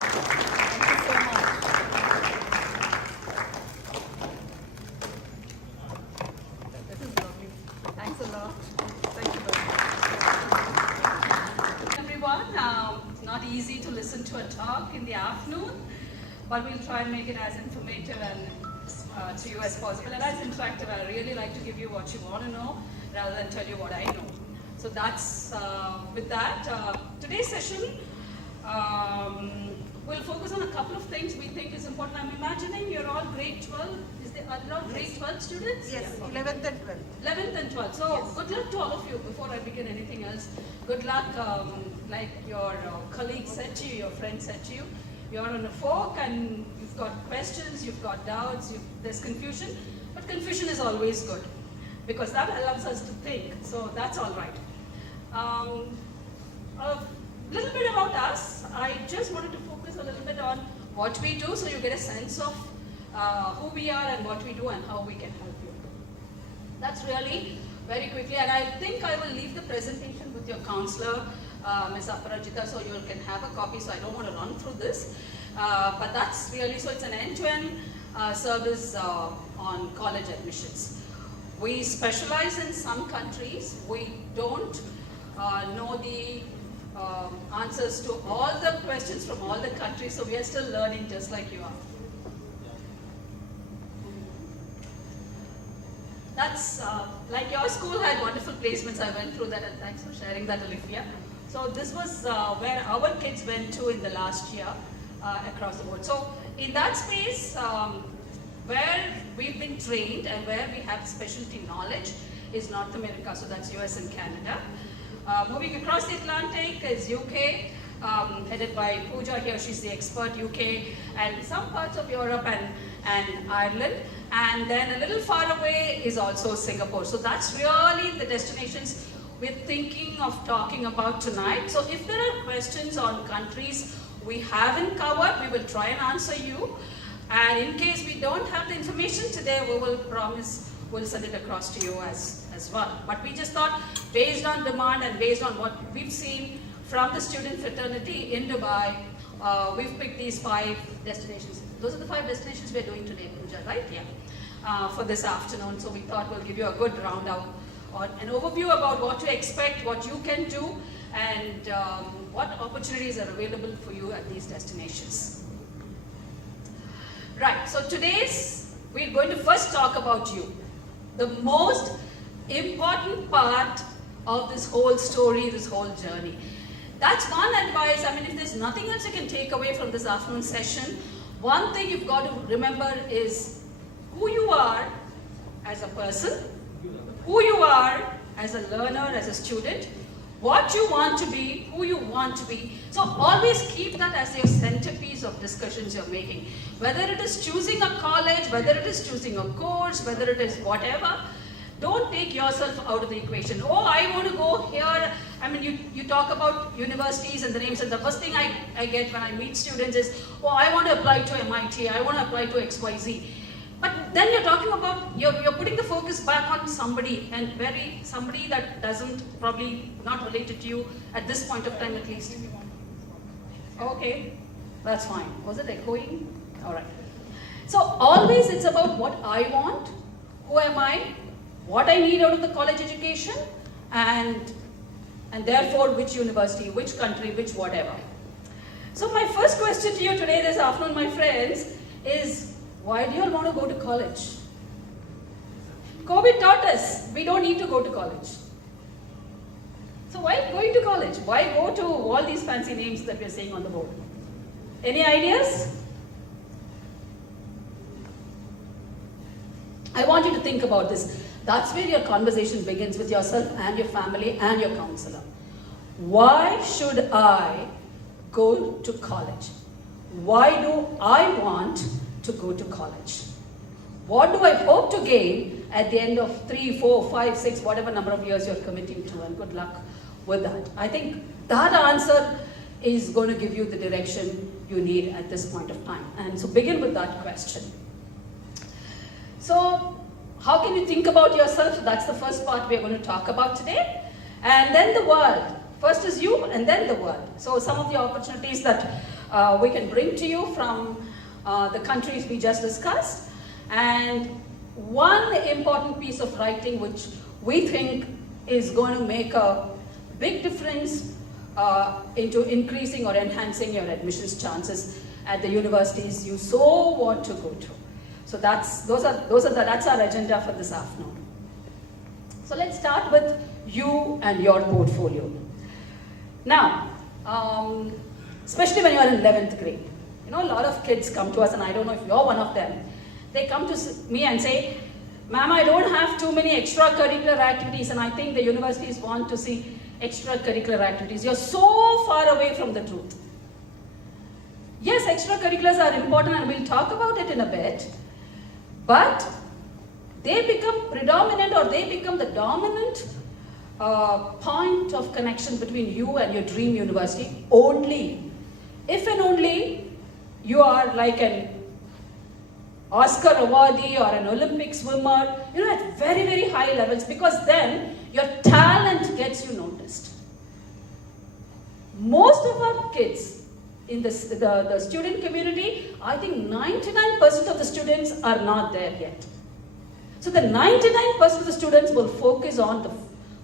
Thank you so much. This is lovely. Thanks a lot. Thank you very much. Everyone, not easy to listen to a talk in the afternoon, but we'll try and make it as informative and to you as possible and as interactive. I really like to give you what you want to know rather than tell you what I know. So that's with that. Today's session we'll focus on a couple of things we think is important. I'm imagining you're all grade 12. Are there all grade 12 students? Yes, Yeah. 11th and 12th. 11th and 12th. So Yes. good luck to all of you. Before I begin anything else, good luck. Like your colleague said to you, your friend said to you, you're on a fork and you've got questions, you've got doubts, there's confusion. But confusion is always good because that allows us to think. So that's all right. A little bit about us. I just wanted to focus a little bit on what we do so you get a sense of who we are and what we do and how we can help you. That's really very quickly, and I think I will leave the presentation with your counselor, Ms. Aparajita, so you can have a copy, so I don't want to run through this. But that's really, so it's an end-to-end service on college admissions. We specialize in some countries. We don't know the answers to all the questions from all the countries, so we are still learning just like you are. That's like your school had wonderful placements. I went through that, and thanks for sharing that, Olivia. So this was where our kids went to in the last year across the board. So in that space, where we've been trained and where we have specialty knowledge is North America. So that's US and Canada. Moving across the Atlantic is UK, headed by Pooja here. She's the expert, UK, and some parts of Europe and Ireland. And then a little far away is also Singapore. So that's really the destinations we're thinking of talking about tonight. So if there are questions on countries we haven't covered, we will try and answer you. And in case we don't have the information today, we will promise we'll send it across to you as well. But we just thought, based on demand and based on what we've seen from the student fraternity in Dubai, we've picked these 5 destinations. Those are the 5 destinations we're doing today, Pooja, right? Yeah. For this afternoon. So we thought we'll give you a good roundup or an overview about what to expect, what you can do, and what opportunities are available for you at these destinations. Right, so we're going to first talk about you. The most important part of this whole story, this whole journey. That's one advice. I mean, if there's nothing else you can take away from this afternoon session, one thing you've got to remember is who you are as a person, who you are as a learner, as a student, what you want to be, who you want to be. So always keep that as your centerpiece of discussions you're making. Whether it is choosing a college, whether it is choosing a course, whether it is whatever, don't take yourself out of the equation. Oh, I want to go here. I mean, you talk about universities and the names, and the first thing I get when I meet students is, oh, I want to apply to MIT, I want to apply to XYZ. But then you're talking about, you're putting the focus back on somebody, and somebody that doesn't, probably not related to you at this point of time at least. Okay, that's fine. Was it echoing? All right. So always it's about what I want, who am I, what I need out of the college education, and therefore which university, which country, which whatever. So my first question to you today, this afternoon, my friends, is why do you all want to go to college? COVID taught us we don't need to go to college. So why going to college? Why go to all these fancy names that we're saying on the board? Any ideas? I want you to think about this. That's where your conversation begins, with yourself and your family and your counselor. Why should I go to college? Why do I want to go to college? What do I hope to gain at the end of 3, 4, 5, 6, whatever number of years you're committing to, and good luck with that. I think that answer is going to give you the direction you need at this point of time. And so begin with that question. So how can you think about yourself? That's the first part we're going to talk about today. And then the world. First is you and then the world. So some of the opportunities that we can bring to you from the countries we just discussed. And one important piece of writing which we think is going to make a big difference into increasing or enhancing your admissions chances at the universities you so want to go to. So that's our agenda for this afternoon. So let's start with you and your portfolio. Now, especially when you are in 11th grade, you know, a lot of kids come to us, and I don't know if you're one of them. They come to me and say, "Ma'am, I don't have too many extracurricular activities, and I think the universities want to see extracurricular activities." You're so far away from the truth. Yes, extracurriculars are important, and we'll talk about it in a bit, but they become predominant, or they become the dominant point of connection between you and your dream university only if and only you are like an Oscar awardee or an Olympic swimmer, you know, at very, very high levels, because then your talent gets you noticed. Most of our kids in the student community, I think 99% of the students are not there yet. So the 99% of the students will focus on the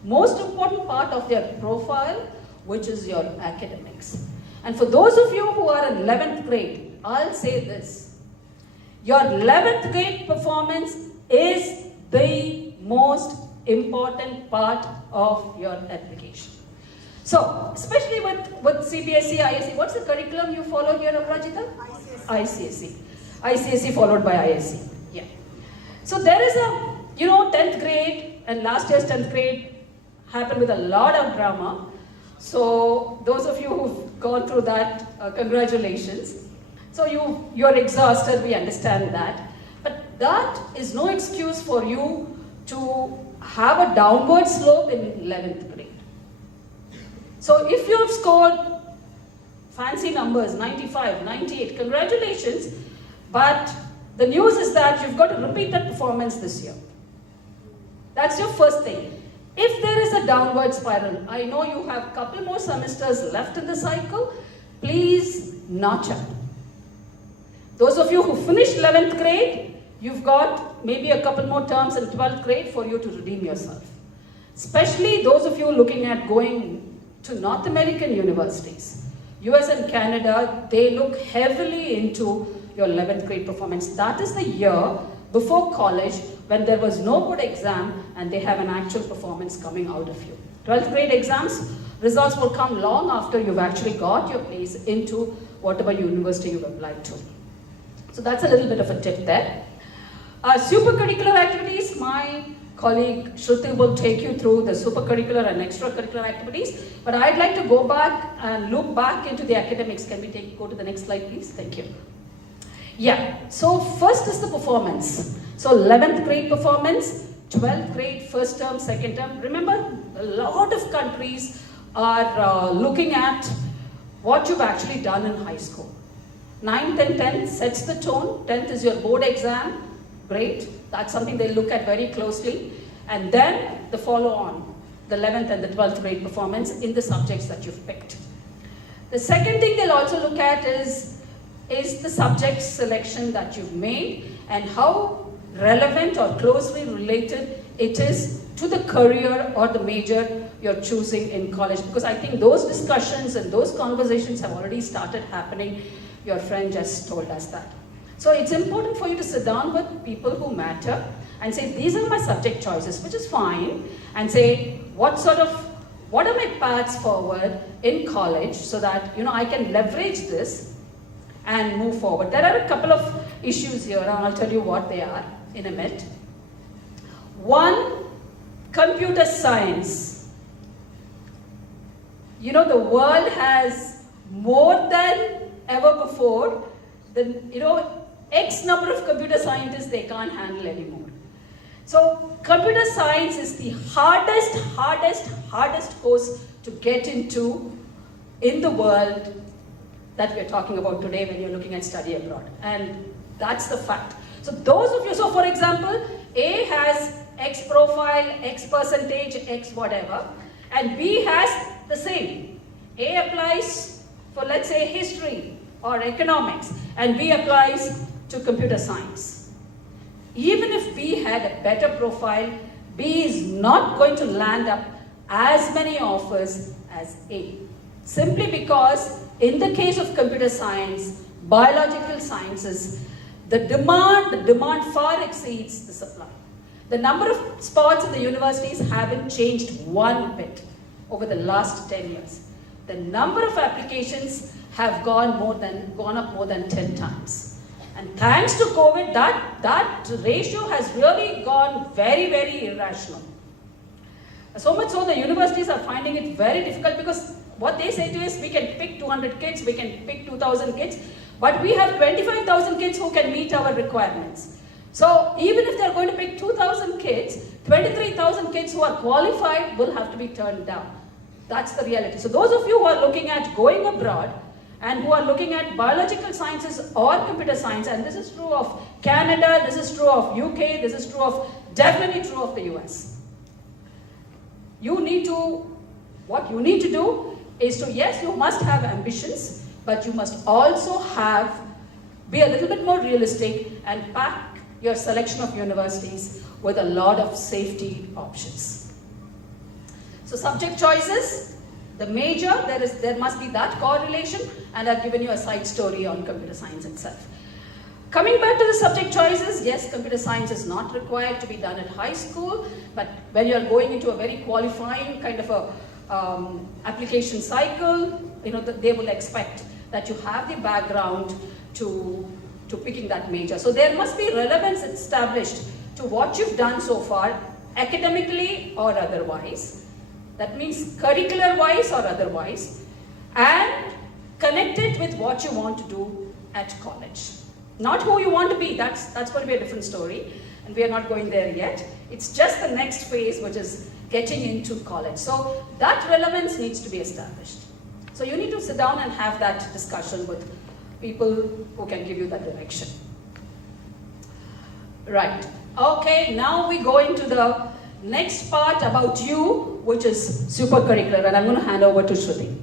most important part of their profile, which is your academics. And for those of you who are in 11th grade, I'll say this. Your 11th grade performance is the most important part of your application. So, especially with CBSE, ISE, what's the curriculum you follow here, Aparajita? ICSE. ICSE followed by ISE. Yeah. So there is a, you know, 10th grade, and last year's 10th grade happened with a lot of drama. So those of you who've gone through that, congratulations. So you're exhausted, we understand that. But that is no excuse for you to have a downward slope in 11th grade. So if you've scored fancy numbers, 95, 98, congratulations. But the news is that you've got to repeat that performance this year. That's your first thing. If there is a downward spiral, I know you have a couple more semesters left in the cycle, please notch up. Those of you who finished 11th grade, you've got maybe a couple more terms in 12th grade for you to redeem yourself. Especially those of you looking at going to North American universities. US and Canada, they look heavily into your 11th grade performance. That is the year before college when there was no good exam and they have an actual performance coming out of you. 12th grade exams, results will come long after you've actually got your place into whatever university you've applied to. So that's a little bit of a tip there. Supercurricular activities, my colleague Shruti will take you through the supercurricular and extracurricular activities, but I'd like to go back and look back into the academics. Can we go to the next slide, please? Thank you. Yeah, so first is the performance. So 11th grade performance, 12th grade, first term, second term. Remember, a lot of countries are looking at what you've actually done in high school. 9th and 10th sets the tone. 10th is your board exam. Great. That's something they look at very closely. And then the follow-on, the 11th and the 12th grade performance in the subjects that you've picked. The second thing they'll also look at is the subject selection that you've made and how relevant or closely related it is to the career or the major you're choosing in college. Because I think those discussions and those conversations have already started happening. Your friend just told us that. So it's important for you to sit down with people who matter and say, these are my subject choices, which is fine, and say, what are my paths forward in college so that, you know, I can leverage this and move forward. There are a couple of issues here, and I'll tell you what they are in a minute. One, computer science. You know, the world has more than ever before, X number of computer scientists they can't handle anymore. So computer science is the hardest course to get into in the world that we're talking about today when you're looking at study abroad. And that's the fact. So those of you, so for example, A has X profile, X percentage, X whatever, and B has the same. A applies for, let's say, history or economics, and B applies to computer science. Even if B had a better profile, B is not going to land up as many offers as A. Simply because in the case of computer science, biological sciences, the demand far exceeds the supply. The number of spots in the universities haven't changed one bit over the last 10 years. The number of applications have gone up more than 10 times. And thanks to COVID, that ratio has really gone very, very irrational. So much so the universities are finding it very difficult, because what they say to us, we can pick 200 kids, we can pick 2,000 kids, but we have 25,000 kids who can meet our requirements. So even if they're going to pick 2,000 kids, 23,000 kids who are qualified will have to be turned down. That's the reality. So those of you who are looking at going abroad and who are looking at biological sciences or computer science, and this is true of Canada, this is true of UK, this is definitely true of the US. What you need to do is to, yes, you must have ambitions, but you must also be a little bit more realistic and pack your selection of universities with a lot of safety options. So subject choices, the major, there must be that correlation, and I've given you a side story on computer science itself. Coming back to the subject choices, yes, computer science is not required to be done at high school, but when you're going into a very qualifying kind of a application cycle, they will expect that you have the background to picking that major. So there must be relevance established to what you've done so far, academically or otherwise. That means curricular-wise or otherwise, and connect it with what you want to do at college. Not who you want to be, that's going to be a different story, and we are not going there yet. It's just the next phase, which is getting into college. So that relevance needs to be established. So you need to sit down and have that discussion with people who can give you that direction. Right. Okay, now we go into the next part about you, which is super curricular, and I'm going to hand over to Shruti.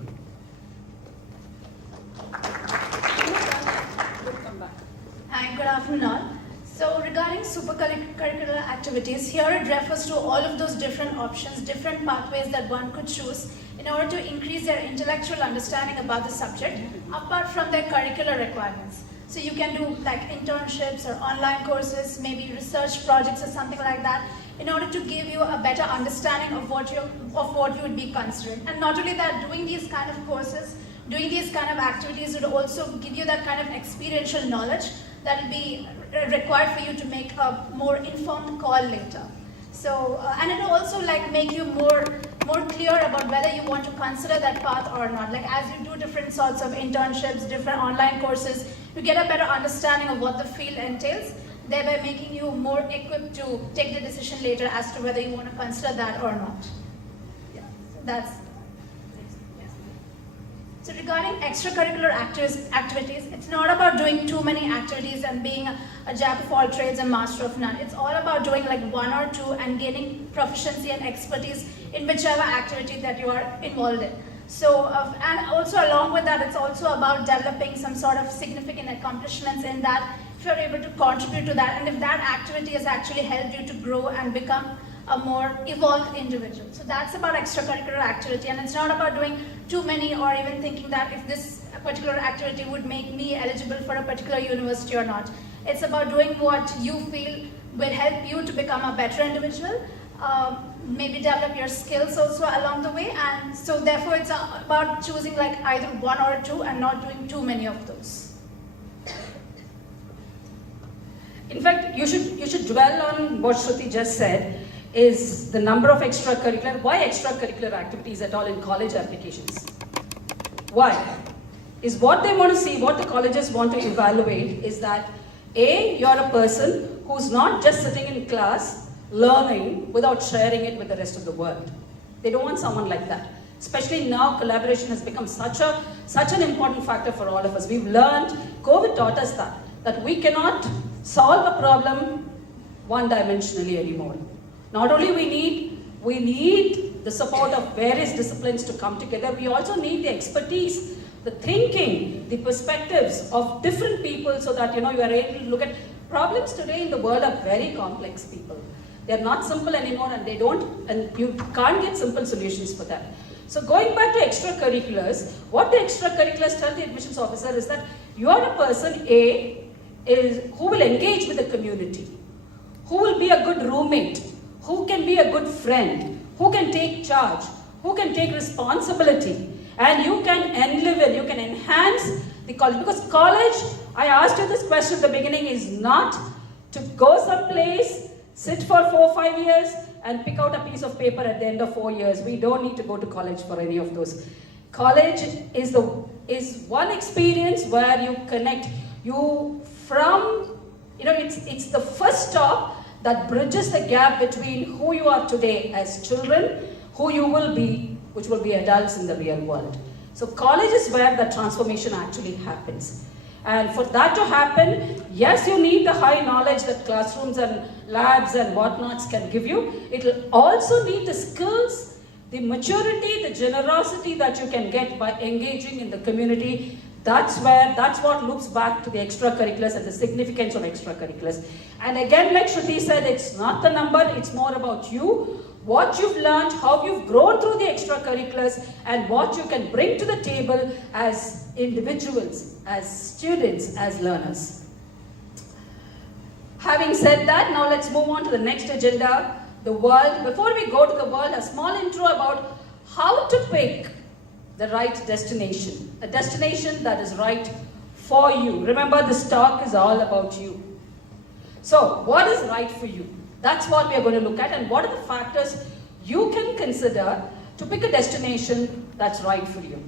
Hi, good afternoon all. So regarding super curricular activities, here it refers to all of those different options, different pathways that one could choose in order to increase their intellectual understanding about the subject, apart from their curricular requirements. So you can do like internships or online courses, maybe research projects or something like that, in order to give you a better understanding of what you would be considering. And not only that, doing these kind of courses, doing these kind of activities would also give you that kind of experiential knowledge that will be required for you to make a more informed call later. So, and it will also like make you more clear about whether you want to consider that path or not. Like as you do different sorts of internships, different online courses, you get a better understanding of what the field entails, thereby making you more equipped to take the decision later as to whether you want to consider that or not. Yeah, so that's. So regarding extracurricular activities, it's not about doing too many activities and being a jack of all trades and master of none. It's all about doing like one or two and gaining proficiency and expertise in whichever activity that you are involved in. So, and also along with that, it's also about developing some sort of significant accomplishments in that, if you're able to contribute to that, and if that activity has actually helped you to grow and become a more evolved individual. So that's about extracurricular activity, and it's not about doing too many or even thinking that if this particular activity would make me eligible for a particular university or not. It's about doing what you feel will help you to become a better individual, maybe develop your skills also along the way, and so therefore it's about choosing like either one or two and not doing too many of those. In fact, you should dwell on what Shruti just said, is the number of why extracurricular activities at all in college applications? Why? Is what they want to see, what the colleges want to evaluate is that A, you're a person who's not just sitting in class learning without sharing it with the rest of the world. They don't want someone like that. Especially now, collaboration has become such an important factor for all of us. We've learned, COVID taught us that we cannot solve a problem one-dimensionally anymore. Not only we need need the support of various disciplines to come together. We also need the expertise, the thinking, the perspectives of different people so that you are able to look at problems today in the world are very complex, people. They're not simple anymore and you can't get simple solutions for that. So going back to extracurriculars, what the extracurriculars tell the admissions officer is that you are a person who will engage with the community, who will be a good roommate, who can be a good friend, who can take charge, who can take responsibility, and you can enliven, you can enhance the college. Because college, I asked you this question at the beginning, is not to go someplace, sit for 4 or 5 years, and pick out a piece of paper at the end of 4 years. We don't need to go to college for any of those. College is one experience where you connect it's the first stop that bridges the gap between who you are today as children, who you will be, which will be adults in the real world. So college is where the transformation actually happens. And for that to happen, yes, you need the high knowledge that classrooms and labs and whatnots can give you. It will also need the skills, the maturity, the generosity that you can get by engaging in the community. That's what loops back to the extracurriculars and the significance of extracurriculars. And again, like Shruti said, it's not the number, it's more about you, what you've learned, how you've grown through the extracurriculars, and what you can bring to the table as individuals, as students, as learners. Having said that, now let's move on to the next agenda, the world. Before we go to the world, a small intro about how to pick the right destination, a destination that is right for you. Remember, this talk is all about you. So, what is right for you? That's what we are going to look at, and what are the factors you can consider to pick a destination that's right for you.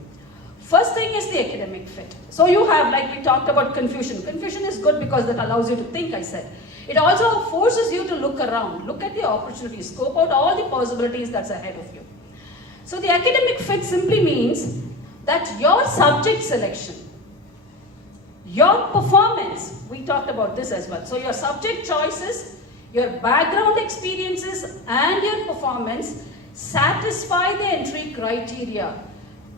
First thing is the academic fit. So you have, like we talked about, confusion. Confusion is good because that allows you to think, I said. It also forces you to look around, look at the opportunities, scope out all the possibilities that's ahead of you. So the academic fit simply means that your subject selection, your performance, we talked about this as well. So your subject choices, your background experiences, and your performance satisfy the entry criteria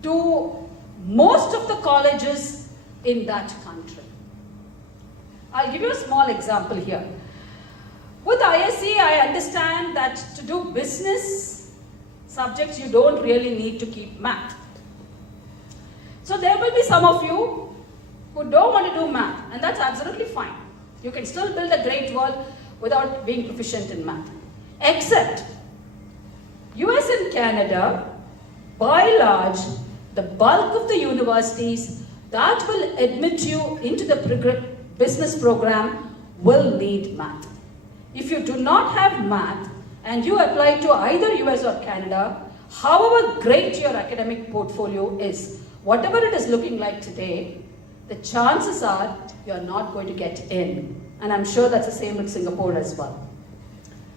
to most of the colleges in that country. I'll give you a small example here. With ISC, I understand that to do business subjects, you don't really need to keep math. So there will be some of you who don't want to do math, and that's absolutely fine. You can still build a great world without being proficient in math. Except, US and Canada, by large, the bulk of the universities that will admit you into the business program will need math. If you do not have math and you apply to either US or Canada, however great your academic portfolio is, whatever it is looking like today, the chances are you're not going to get in. And I'm sure that's the same with Singapore as well.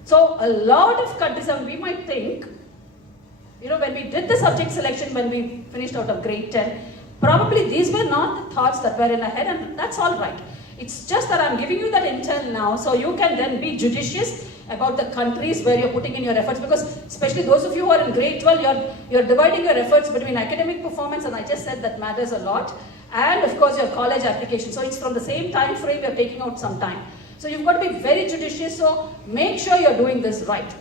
So a lot of countries, and we might think, when we did the subject selection, when we finished out of grade 10, probably these were not the thoughts that were in our head, and that's all right. It's just that I'm giving you that intel now, so you can then be judicious about the countries where you're putting in your efforts, because especially those of you who are in grade 12, you're dividing your efforts between academic performance, and I just said that matters a lot, and of course your college application. So it's from the same time frame, you're taking out some time. So you've got to be very judicious, so make sure you're doing this right.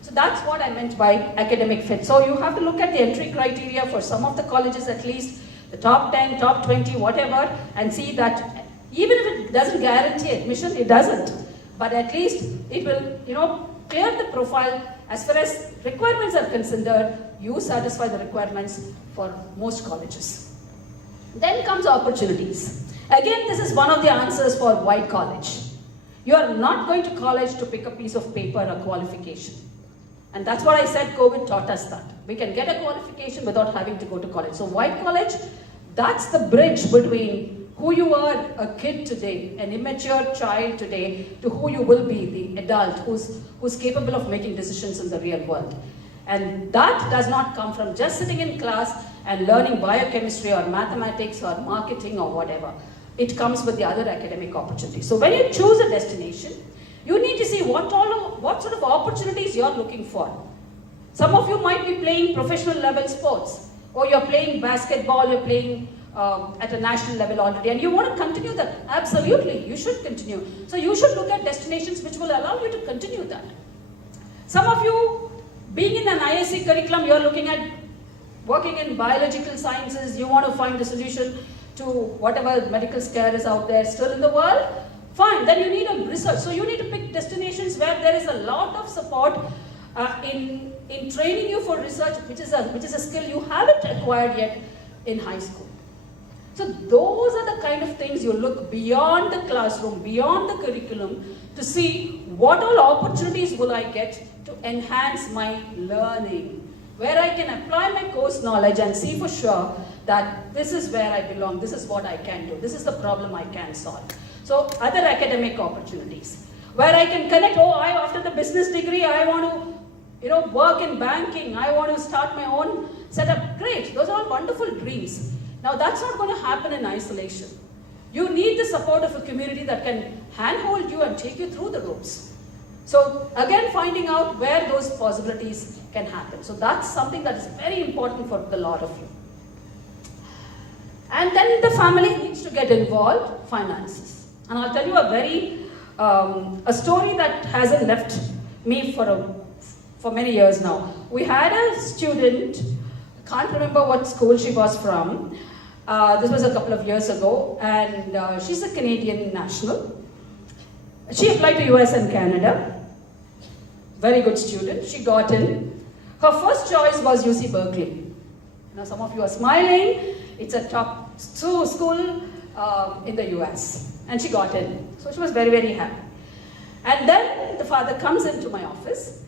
So that's what I meant by academic fit. So you have to look at the entry criteria for some of the colleges, at least the top 10, top 20, whatever, and see that even if it doesn't guarantee admission, it doesn't. But at least it will, clear the profile. As far as requirements are concerned, you satisfy the requirements for most colleges. Then comes opportunities. Again, this is one of the answers for why college. You are not going to college to pick a piece of paper or qualification. And that's what I said, COVID taught us that. We can get a qualification without having to go to college. So why college? That's the bridge between who you are, a kid today, an immature child today, to who you will be, the adult who's capable of making decisions in the real world. And that does not come from just sitting in class and learning biochemistry or mathematics or marketing or whatever. It comes with the other academic opportunities. So when you choose a destination, you need to see what sort of opportunities you're looking for. Some of you might be playing professional level sports, or you're playing basketball, you're playing at a national level already, and you want to continue that. Absolutely, you should continue. So you should look at destinations which will allow you to continue that. Some of you, being in an ISC curriculum, you're looking at working in biological sciences, you want to find a solution to whatever medical scare is out there still in the world. Fine, then you need a research. So you need to pick destinations where there is a lot of support in training you for research, which is a skill you haven't acquired yet in high school. So those are the kind of things you look beyond the classroom, beyond the curriculum, to see what all opportunities will I get to enhance my learning, where I can apply my course knowledge and see for sure that this is where I belong, this is what I can do, this is the problem I can solve. So other academic opportunities, where I can connect, after the business degree, I want to work in banking, I want to start my own setup. Great, those are all wonderful dreams. Now that's not going to happen in isolation. You need the support of a community that can handhold you and take you through the ropes. So again, finding out where those possibilities can happen. So that's something that is very important for a lot of you. And then the family needs to get involved, finances. And I'll tell you a story that hasn't left me for many years now. We had a student, can't remember what school she was from. This was a couple of years ago, and she's a Canadian national. She applied to US and Canada. Very good student. She got in. Her first choice was UC Berkeley. Now some of you are smiling. It's a top school in the US, and she got in. So she was very, very happy. And then the father comes into my office,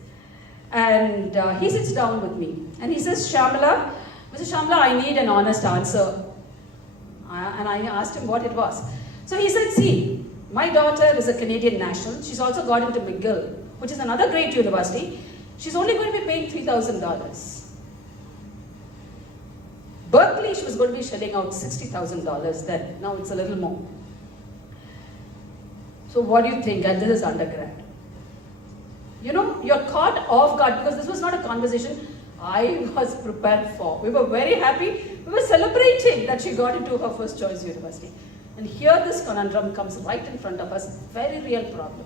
and he sits down with me, and he says, Shyamala, Mrs. Shyamala, I need an honest answer. And I asked him what it was. So he said, see, my daughter is a Canadian national. She's also got into McGill, which is another great university. She's only going to be paying $3,000. Berkeley, she was going to be shelling out $60,000 then. Now it's a little more. So what do you think? And this is undergrad. You're caught off guard, because this was not a conversation I was prepared for. We were very happy. We were celebrating that she got into her first choice university. And here this conundrum comes right in front of us. Very real problem.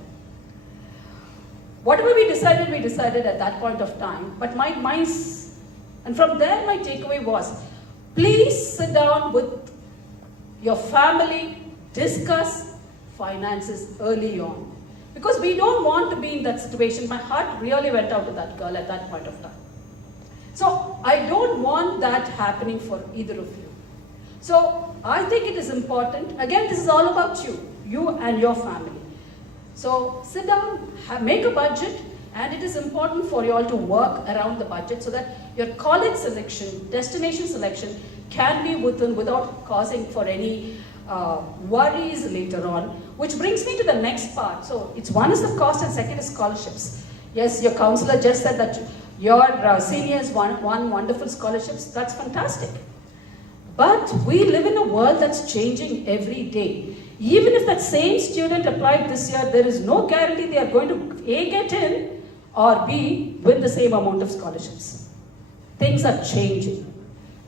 Whatever we decided at that point of time. But and from there my takeaway was, please sit down with your family, discuss finances early on. Because we don't want to be in that situation. My heart really went out to that girl at that point of time. So I don't want that happening for either of you. So I think it is important. Again, this is all about you and your family. So sit down, make a budget, and it is important for you all to work around the budget so that your college selection, destination selection can be without causing for any worries later on. Which brings me to the next part. So one is the cost and second is scholarships. Yes, your counselor just said that your seniors won wonderful scholarships. That's fantastic. But we live in a world that's changing every day. Even if that same student applied this year, there is no guarantee they are going to A, get in, or B, win the same amount of scholarships. Things are changing.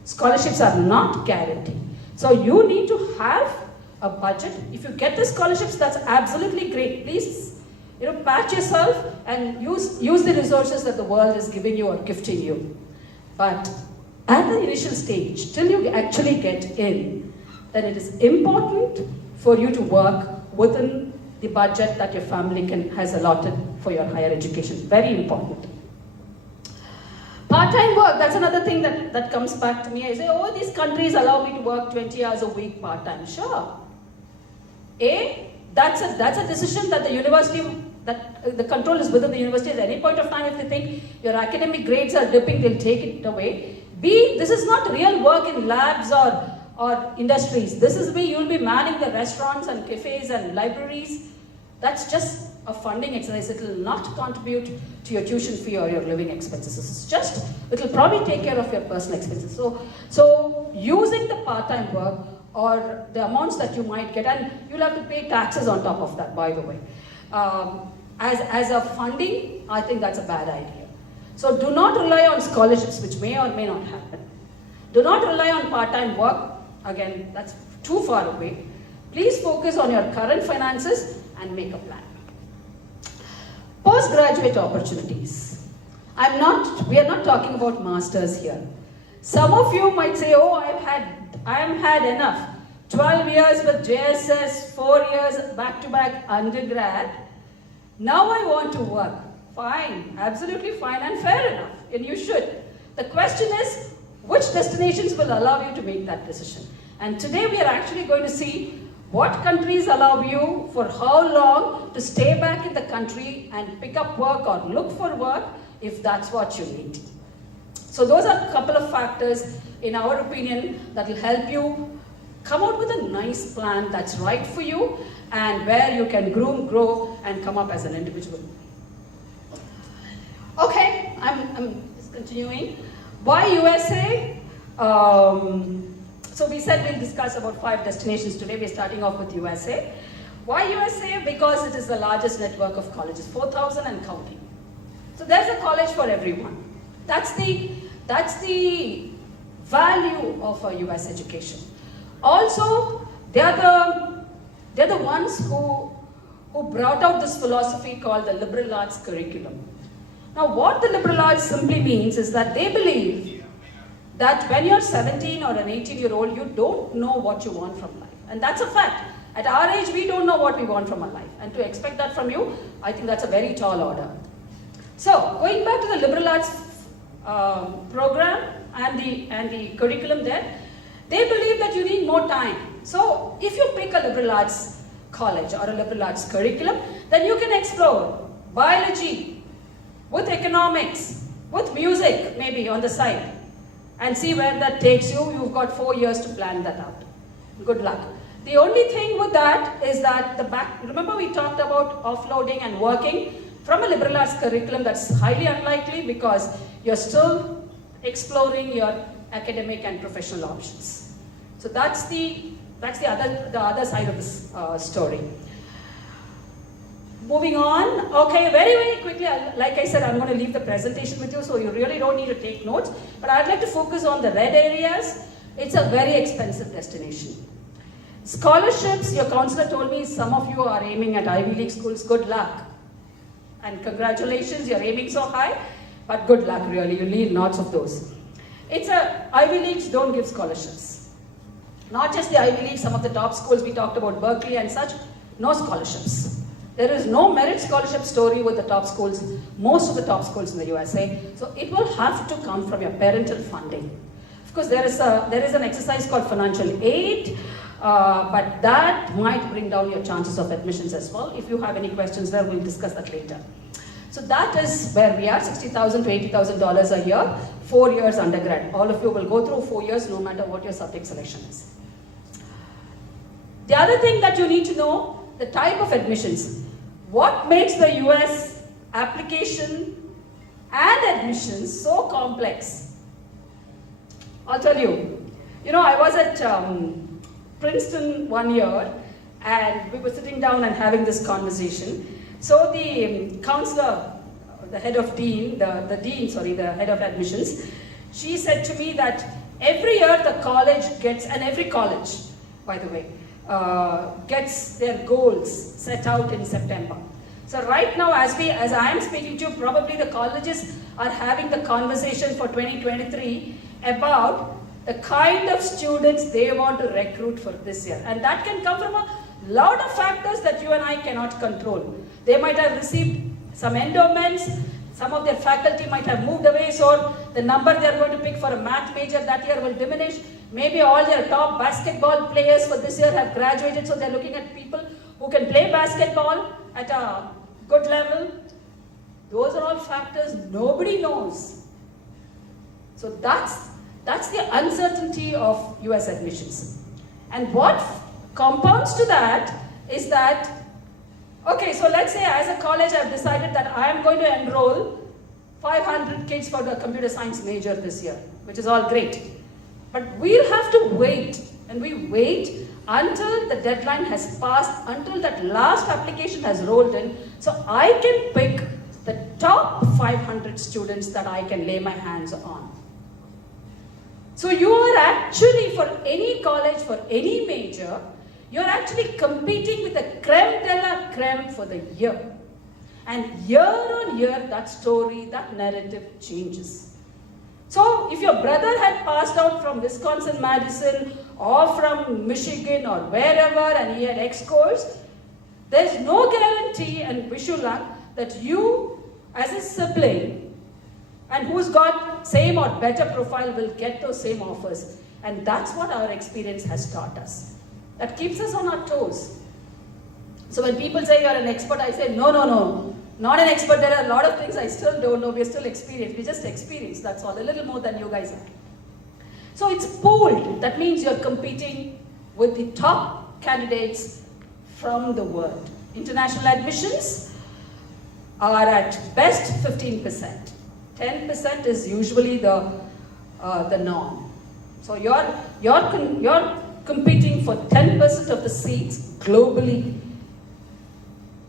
Scholarships are not guaranteed. So you need to have a budget. If you get the scholarships, that's absolutely great. Please, patch yourself and use the resources that the world is giving you or gifting you. But at the initial stage, till you actually get in, then it is important for you to work within the budget that your family has allotted for your higher education. Very important. Part-time work, that's another thing that comes back to me. I say, these countries allow me to work 20 hours a week part-time. Sure. That's a decision that the university, that the control is within the university. At any point of time, if they think your academic grades are dipping, they'll take it away. B, this is not real work in labs or industries. This is where you'll be manning the restaurants and cafes and libraries. That's just a funding exercise. It will not contribute to your tuition fee or your living expenses. It will probably take care of your personal expenses. So using the part-time work or the amounts that you might get, and you'll have to pay taxes on top of that, by the way. As a funding, I think that's a bad idea. So do not rely on scholarships, which may or may not happen. Do not rely on part-time work. Again, that's too far away. Please focus on your current finances and make a plan. Postgraduate opportunities. We are not talking about masters here. Some of you might say, oh, I have had enough. 12 years with JSS, 4 years back-to-back undergrad. Now I want to work. Fine, absolutely fine and fair enough, and you should. The question is, which destinations will allow you to make that decision? And today we are actually going to see what countries allow you for how long to stay back in the country and pick up work or look for work if that's what you need. So those are a couple of factors, in our opinion, that will help you come out with a nice plan that's right for you and where you can grow and come up as an individual. Okay, I'm just continuing. Why USA? So we said we'll discuss about 5 destinations today. We're starting off with USA. Why USA? Because it is the largest network of colleges, 4,000 and counting. So there's a college for everyone. That's the value of a US education. Also, they're the ones who brought out this philosophy called the liberal arts curriculum. Now, what the liberal arts simply means is that they believe that when you're 17 or an 18-year-old, you don't know what you want from life. And that's a fact. At our age, we don't know what we want from our life. And to expect that from you, I think that's a very tall order. So, going back to the liberal arts program and the curriculum there, they believe that you need more time. So, if you pick a liberal arts college or a liberal arts curriculum, then you can explore biology, with economics, with music maybe on the side, and see where that takes you. You've got 4 years to plan that out. Good luck. The only thing with that is that remember we talked about offloading and working from a liberal arts curriculum. That's highly unlikely because you're still exploring your academic and professional options. So that's the other side of this story. Moving on, okay, very quickly, like I said, I'm going to leave the presentation with you, so you really don't need to take notes, but I'd like to focus on the red areas. It's a very expensive destination. Scholarships, your counselor told me some of you are aiming at Ivy League schools. Good luck. And congratulations, you're aiming so high, but good luck really, you need lots of those. Ivy Leagues don't give scholarships. Not just the Ivy League, some of the top schools, we talked about Berkeley and such, no scholarships. There is no merit scholarship story with the top schools, most of the top schools in the USA. So it will have to come from your parental funding. Of course, there is an exercise called financial aid, but that might bring down your chances of admissions as well. If you have any questions there, we'll discuss that later. So that is where we are, $60,000 to $80,000 a year, 4 years undergrad. All of you will go through 4 years no matter what your subject selection is. The other thing that you need to know, the type of admissions. What makes the US application and admissions so complex? I'll tell you. You know, I was at Princeton 1 year and we were sitting down and having this conversation. So the counselor, the head of head of admissions, she said to me that every year the college gets, and every college, by the way, gets their goals set out in September. So right now, as I am speaking to you, probably the colleges are having the conversation for 2023 about the kind of students they want to recruit for this year. And that can come from a lot of factors that you and I cannot control. They might have received some endowments, some of their faculty might have moved away, so the number they are going to pick for a math major that year will diminish. Maybe all their top basketball players for this year have graduated, so they're looking at people who can play basketball at a good level. Those are all factors nobody knows. So that's the uncertainty of US admissions. And what compounds to that is that, okay, so let's say as a college I've decided that I am going to enroll 500 kids for the computer science major this year, which is all great. But we'll have to wait, and we wait until the deadline has passed, until that last application has rolled in, so I can pick the top 500 students that I can lay my hands on. So you are actually, for any college, for any major, you're actually competing with the creme de la creme for the year. And year on year, that story, that narrative changes. So if your brother had passed out from Wisconsin-Madison or from Michigan or wherever and he had X scores, there's no guarantee, and wish you luck, that you as a sibling and who's got same or better profile will get those same offers. And that's what our experience has taught us. That keeps us on our toes. So when people say you're an expert, I say, no, not an expert. There are a lot of things I still don't know. We're still experienced. We just experienced, that's all, a little more than you guys are. So it's pooled. That means you're competing with the top candidates from the world. International admissions are at best 15%. 10% is usually the norm. So you're competing for 10% of the seats globally.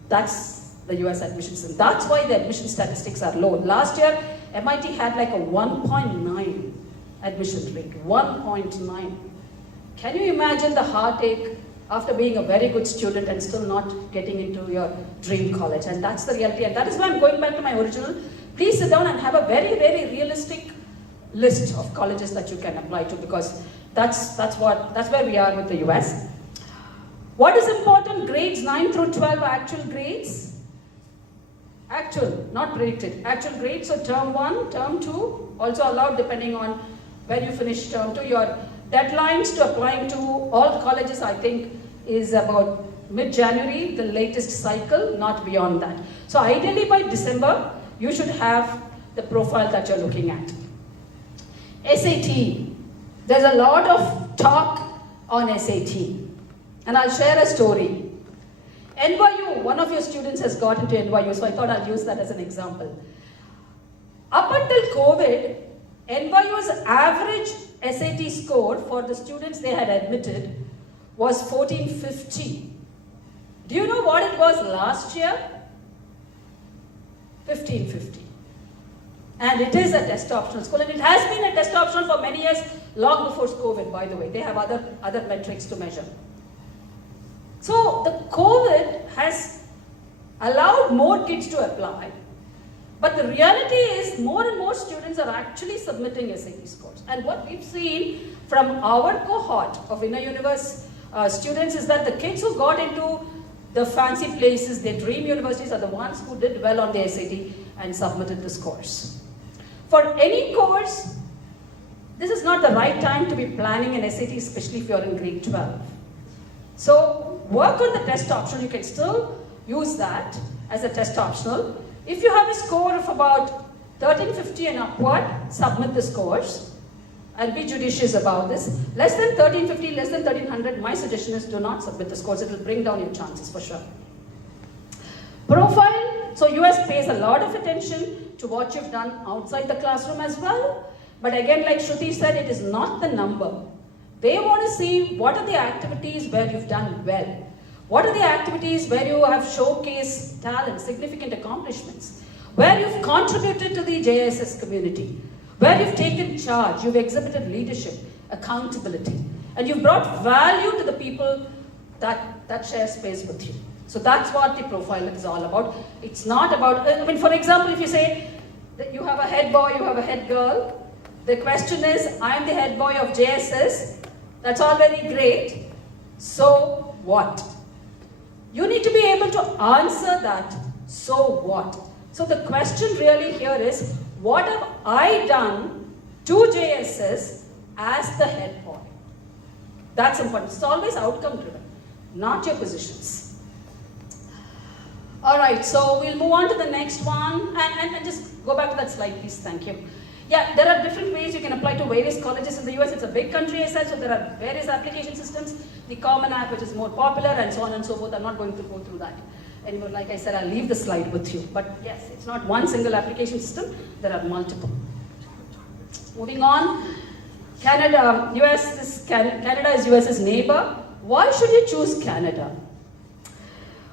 That's the US admissions. And that's why the admission statistics are low. Last year, MIT had like a 1.9 admission rate. 1.9. Can you imagine the heartache after being a very good student and still not getting into your dream college? And that's the reality. And that is why I'm going back to my original. Please sit down and have a very, very realistic list of colleges that you can apply to, because that's where we are with the US. What is important? Grades 9 through 12 are actual grades. Actual, not predicted. Actual grades. So term 1, term 2, also allowed depending on when you finish term 2. Your deadlines to applying to all colleges, I think, is about mid-January, the latest cycle, not beyond that. So ideally by December, you should have the profile that you're looking at. SAT. There's a lot of talk on SAT. And I'll share a story. NYU, one of your students has got into NYU, so I thought I'll use that as an example. Up until COVID, NYU's average SAT score for the students they had admitted was 1450. Do you know what it was last year? 1550. And it is a test optional school, and it has been a test optional for many years, long before COVID, by the way. They have other metrics to measure. So the COVID has allowed more kids to apply, but the reality is more and more students are actually submitting SAT scores. And what we've seen from our cohort of inner universe students is that the kids who got into the fancy places, their dream universities, are the ones who did well on the SAT and submitted the scores. For any course, this is not the right time to be planning an SAT, especially if you're in grade 12. So work on the test optional. You can still use that as a test optional. If you have a score of about 1350 and upward, submit the scores and be judicious about this. Less than 1350, less than 1300, my suggestion is do not submit the scores. It will bring down your chances for sure. Profile. So US pays a lot of attention to what you've done outside the classroom as well. But again, like Shruti said, it is not the number. They want to see what are the activities where you've done well. What are the activities where you have showcased talent, significant accomplishments, where you've contributed to the JSS community, where you've taken charge, you've exhibited leadership, accountability, and you've brought value to the people that share space with you. So that's what the profile is all about. It's not about, I mean, for example, if you say that you have a head boy, you have a head girl, the question is, I'm the head boy of JSS, that's all very great, so what? You need to be able to answer that, so what? So the question really here is, what have I done to JSS as the head boy? That's important. It's always outcome driven, not your positions. All right, so we'll move on to the next one, and just go back to that slide, please. Thank you. Yeah, there are different ways you can apply to various colleges in the US. It's a big country, I said, so there are various application systems. The Common App, which is more popular, and so on and so forth. I'm not going to go through that anymore. Like I said, I'll leave the slide with you. But yes, it's not one single application system. There are multiple. Moving on, Canada. Canada is US's neighbor. Why should you choose Canada?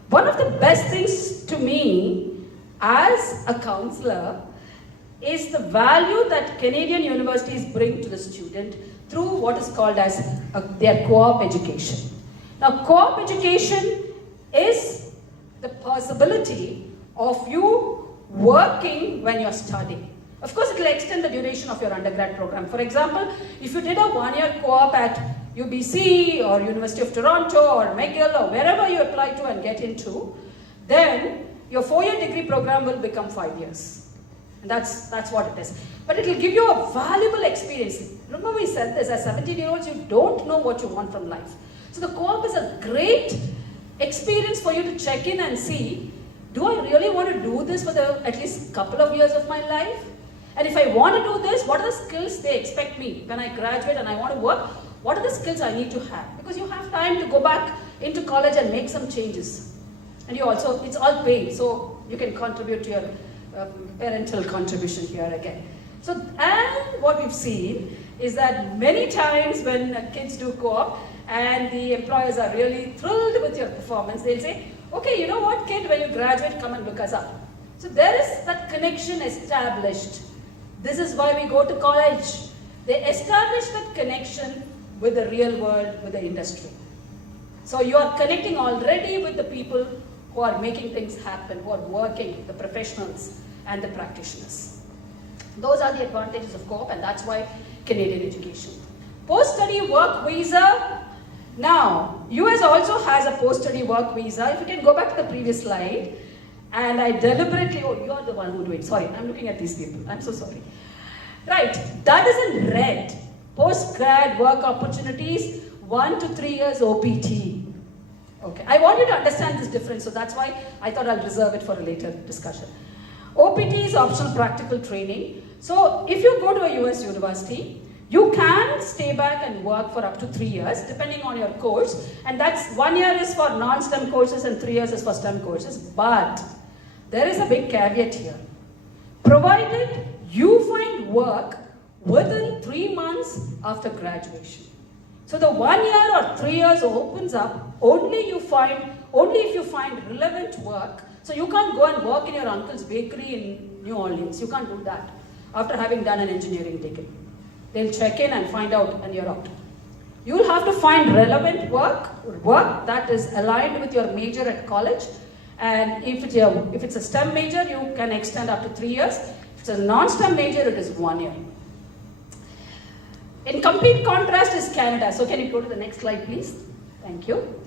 One of the best things to me as a counselor is the value that Canadian universities bring to the student through what is called as their co-op education. Now, co-op education is the possibility of you working when you're studying. Of course, it will extend the duration of your undergrad program. For example, if you did a one-year co-op at UBC or University of Toronto or McGill or wherever you apply to and get into, then your 4-year degree program will become 5 years. And that's what it is. But it will give you a valuable experience. Remember we said this, as 17-year-olds, you don't know what you want from life. So the co-op is a great experience for you to check in and see, do I really want to do this for at least a couple of years of my life? And if I want to do this, what are the skills they expect me when I graduate and I want to work? What are the skills I need to have? Because you have time to go back into college and make some changes. And you also, it's all paid, so you can contribute to your parental contribution here again. So, and what we've seen is that many times when kids do co-op and the employers are really thrilled with your performance, they'll say, okay, you know what kid, when you graduate, come and look us up. So there is that connection established. This is why we go to college. They establish that connection with the real world, with the industry. So you are connecting already with the people who are making things happen, who are working, the professionals and the practitioners. Those are the advantages of co-op, and that's why Canadian education. Post-study work visa. Now, US also has a post-study work visa. If you can go back to the previous slide, and I deliberately, oh, you're the one who do it. Sorry, I'm looking at these people. I'm so sorry. Right, that is in red. Post-grad work opportunities, 1 to 3 years OPT. Okay, I want you to understand this difference, so that's why I thought I'll reserve it for a later discussion. OPT is optional practical training. So if you go to a US university, you can stay back and work for up to 3 years, depending on your course. And that's 1 year is for non-STEM courses and 3 years is for STEM courses. But there is a big caveat here. Provided you find work within 3 months after graduation. So the 1 year or 3 years opens up only if you find relevant work. So you can't go and work in your uncle's bakery in New Orleans. You can't do that after having done an engineering degree. They'll check in and find out and you're out. You'll have to find relevant work that is aligned with your major at college. And if it's a STEM major, you can extend up to 3 years. If it's a non-STEM major, it is 1 year. In complete contrast is Canada. So can you go to the next slide, please? Thank you.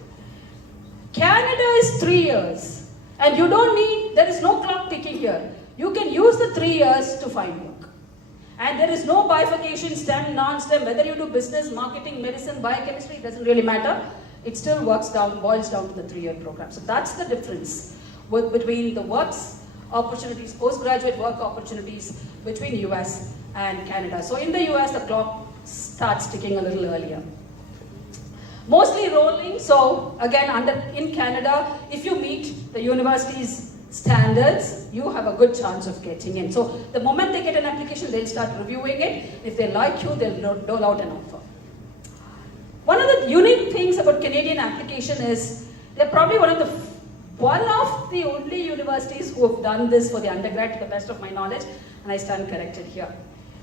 Canada is 3 years. And you don't need, there is no clock ticking here. You can use the 3 years to find work. And there is no bifurcation, STEM, non-STEM, whether you do business, marketing, medicine, biochemistry, it doesn't really matter. It still boils down to the 3-year program. So that's the difference between the works opportunities, postgraduate work opportunities between US and Canada. So in the US, the clock starts ticking a little earlier. Mostly rolling, so again, in Canada, if you meet the university's standards, you have a good chance of getting in. So the moment they get an application, they'll start reviewing it. If they like you, they'll dole out an offer. One of the unique things about Canadian application is they're probably one of the only universities who have done this for the undergrad, to the best of my knowledge, and I stand corrected here,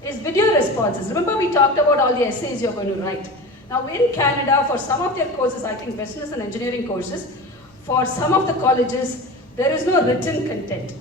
is video responses. Remember we talked about all the essays you're going to write. Now in Canada, for some of their courses, I think business and engineering courses, for some of the colleges, there is no written content.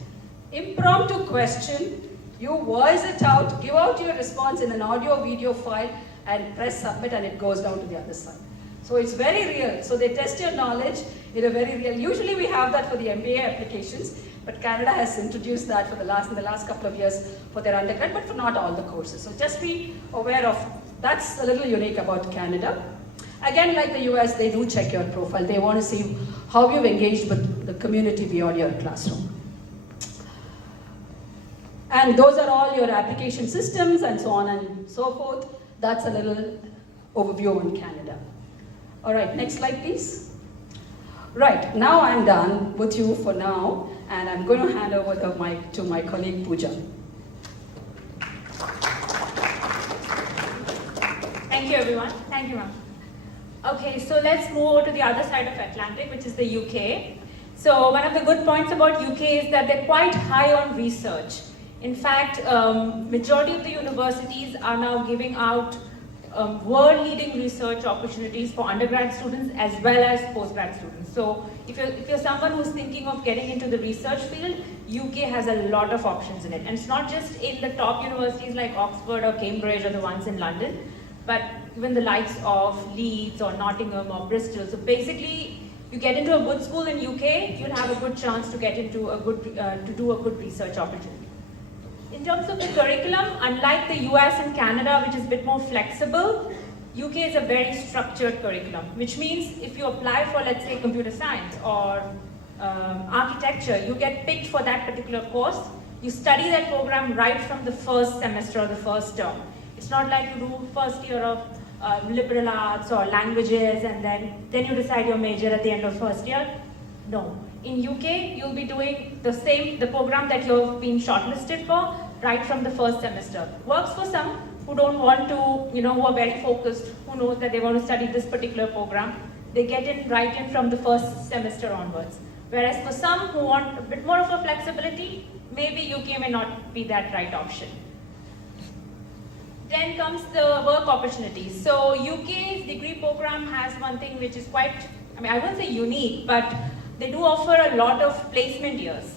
Impromptu question, you voice it out, give out your response in an audio video file and press submit and it goes down to the other side. So it's very real. So they test your knowledge in a very real, usually we have that for the MBA applications, but Canada has introduced that in the last couple of years for their undergrad, but for not all the courses. So just be aware of, that's a little unique about Canada. Again, like the US, they do check your profile. They want to see how you've engaged with the community beyond your classroom. And those are all your application systems and so on and so forth. That's a little overview on Canada. All right, next slide, please. Right, now I'm done with you for now, and I'm going to hand over the mic to my colleague Pooja. Thank you, everyone. Thank you, ma'am. Okay, so let's move over to the other side of Atlantic, which is the UK. So one of the good points about UK is that they're quite high on research. In fact, majority of the universities are now giving out world-leading research opportunities for undergrad students as well as postgrad students. So if you're someone who's thinking of getting into the research field, UK has a lot of options in it. And it's not just in the top universities like Oxford or Cambridge or the ones in London, but even the likes of Leeds or Nottingham or Bristol. So basically, you get into a good school in UK, you'll have a good chance to get into a good, to do a good research opportunity. In terms of the curriculum, unlike the US and Canada, which is a bit more flexible, UK is a very structured curriculum, which means if you apply for, let's say, computer science or architecture, you get picked for that particular course. You study that program right from the first semester or the first term. It's not like you do first year of liberal arts or languages and then you decide your major at the end of first year. No. In UK, you'll be doing the program that you've been shortlisted for right from the first semester. Works for some who don't want to, who are very focused, who knows that they want to study this particular program. They get in right in from the first semester onwards. Whereas for some who want a bit more of a flexibility, maybe UK may not be that right option. Then comes the work opportunities. So UK's degree program has one thing which is quite, I wouldn't say unique, but they do offer a lot of placement years,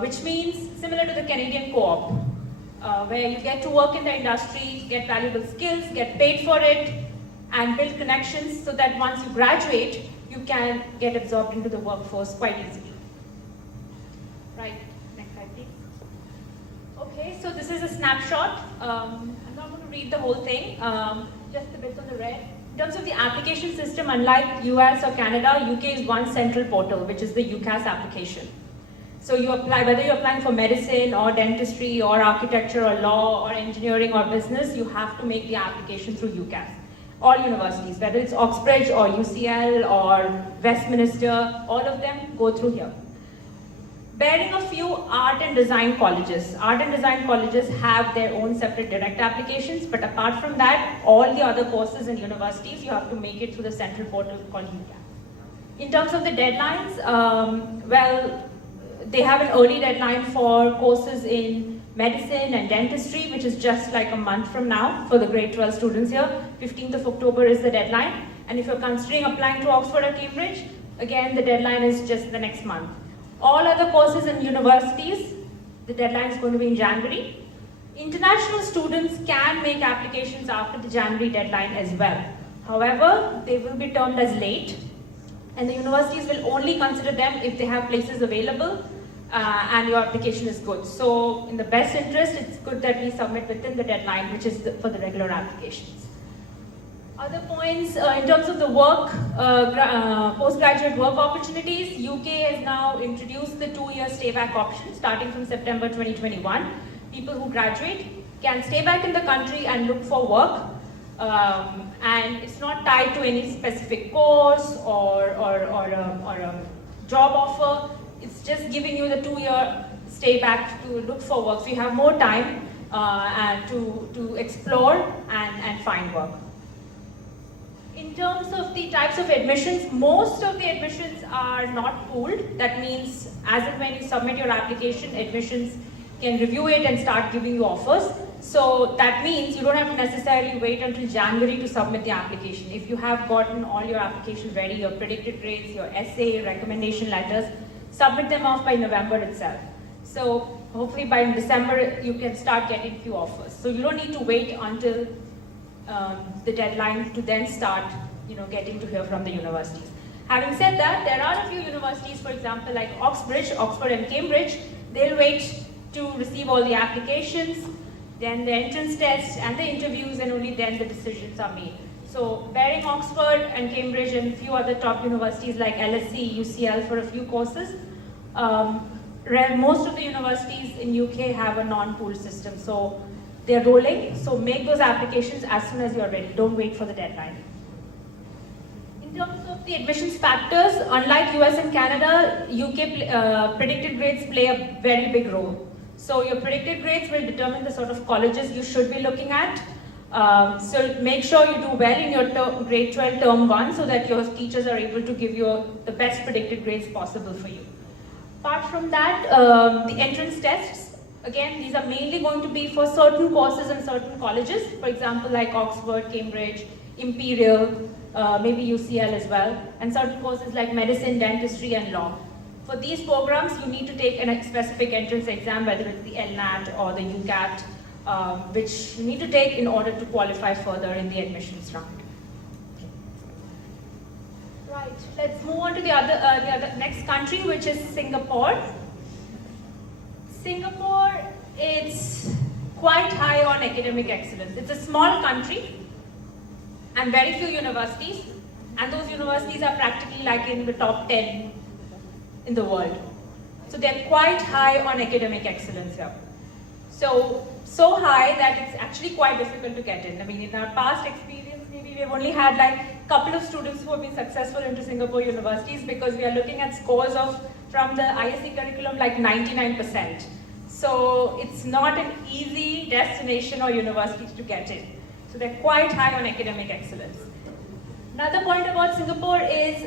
which means similar to the Canadian co-op, where you get to work in the industry, get valuable skills, get paid for it, and build connections so that once you graduate, you can get absorbed into the workforce quite easily. Right, next slide please. Okay, so this is a snapshot. I'm not going to read the whole thing, just the bits on the red. In terms of the application system, unlike US or Canada, UK is one central portal, which is the UCAS application. So you apply, whether you're applying for medicine or dentistry or architecture or law or engineering or business, you have to make the application through UCAS. All universities, whether it's Oxbridge or UCL or Westminster, all of them go through here. Barring a few art and design colleges. Art and design colleges have their own separate direct applications, but apart from that, all the other courses in universities, you have to make it through the central portal called UCAS. In terms of the deadlines, well, they have an early deadline for courses in medicine and dentistry, which is just like a month from now for the grade 12 students here. 15th of October is the deadline. And if you're considering applying to Oxford or Cambridge, again, the deadline is just the next month. All other courses in universities, the deadline is going to be in January. International students can make applications after the January deadline as well. However, they will be termed as late, and the universities will only consider them if they have places available and your application is good. So in the best interest, it's good that we submit within the deadline, which is for the regular applications. Other points, in terms of the work, postgraduate work opportunities, UK has now introduced the 2-year stay-back option starting from September 2021. People who graduate can stay back in the country and look for work, and it's not tied to any specific course or a job offer. It's just giving you the 2-year stay back to look for work, so you have more time and to explore and find work. In terms of the types of admissions, most of the admissions are not pooled. That means as and when you submit your application, admissions can review it and start giving you offers. So that means you don't have to necessarily wait until January to submit the application. If you have gotten all your applications ready, your predicted grades, your essay, recommendation letters, submit them off by November itself. So hopefully by December you can start getting few offers. So you don't need to wait until the deadline to then start, getting to hear from the universities. Having said that, there are a few universities, for example, like Oxford and Cambridge, they'll wait to receive all the applications, then the entrance test and the interviews, and only then the decisions are made. So bearing Oxford and Cambridge and a few other top universities like LSE, UCL for a few courses, most of the universities in UK have a non-pool system. So they're rolling, so make those applications as soon as you're ready. Don't wait for the deadline. In terms of the admissions factors, unlike US and Canada, UK predicted grades play a very big role. So your predicted grades will determine the sort of colleges you should be looking at. So make sure you do well in your grade 12 term 1 so that your teachers are able to give you the best predicted grades possible for you. Apart from that, the entrance tests, again, these are mainly going to be for certain courses in certain colleges, for example, like Oxford, Cambridge, Imperial, maybe UCL as well, and certain courses like medicine, dentistry, and law. For these programs, you need to take a specific entrance exam, whether it's the LNAT or the UCAT, which you need to take in order to qualify further in the admissions round. Right, let's move on to the other next country, which is Singapore. Singapore, it's quite high on academic excellence. It's a small country and very few universities, and those universities are practically like in the top 10 in the world. So they're quite high on academic excellence here. So high that it's actually quite difficult to get in. I mean, in our past experience, maybe we've only had like a couple of students who have been successful into Singapore universities, because we are looking at scores from the ISC curriculum like 99%. So it's not an easy destination or university to get in. So they're quite high on academic excellence. Another point about Singapore is,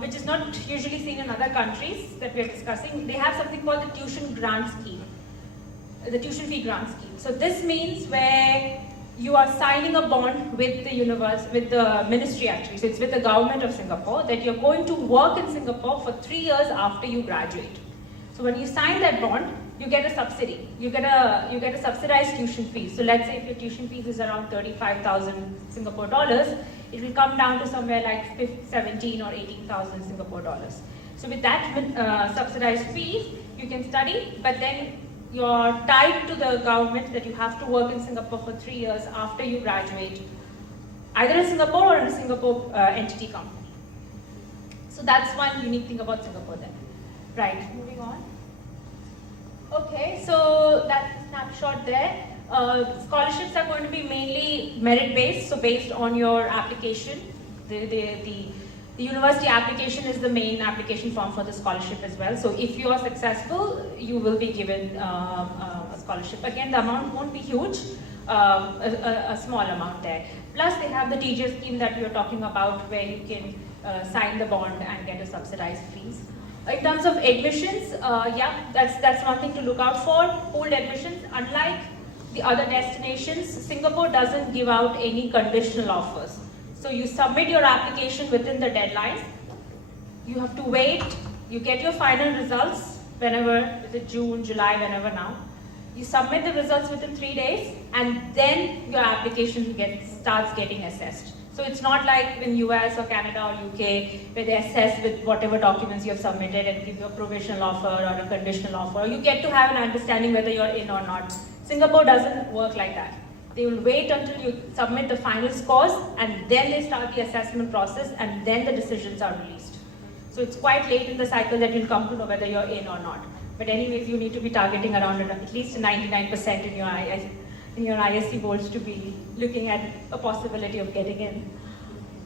which is not usually seen in other countries that we are discussing, they have something called the tuition grant scheme, the tuition fee grant scheme. So this means where you are signing a bond with the ministry actually, so it's with the government of Singapore, that you're going to work in Singapore for 3 years after you graduate. So when you sign that bond, you get a subsidy. You get a subsidized tuition fee. So let's say if your tuition fees is around 35,000 Singapore dollars, it will come down to somewhere like 17 or 18,000 Singapore dollars. So with that subsidized fees, you can study, but then you're tied to the government that you have to work in Singapore for 3 years after you graduate, either in Singapore or in a Singapore entity company. So that's one unique thing about Singapore then. Right, moving on. Okay, so that's a snapshot there. Scholarships are going to be mainly merit-based, so based on your application. The university application is the main application form for the scholarship as well. So if you are successful, you will be given a scholarship. Again, the amount won't be huge, a small amount there. Plus, they have the TGS scheme that we are talking about, where you can sign the bond and get a subsidized fees. In terms of admissions, yeah, that's one thing to look out for. Pooled admissions, unlike the other destinations, Singapore doesn't give out any conditional offers. So you submit your application within the deadline. You have to wait. You get your final results whenever, is it June, July, whenever now. You submit the results within 3 days, and then your application starts getting assessed. So it's not like in US or Canada or UK where they assess with whatever documents you have submitted and give you a provisional offer or a conditional offer. You get to have an understanding whether you're in or not. Singapore doesn't work like that. They will wait until you submit the final scores, and then they start the assessment process, and then the decisions are released. So it's quite late in the cycle that you'll come to know whether you're in or not. But anyways, you need to be targeting around at least 99% in your ISC boards to be looking at a possibility of getting in.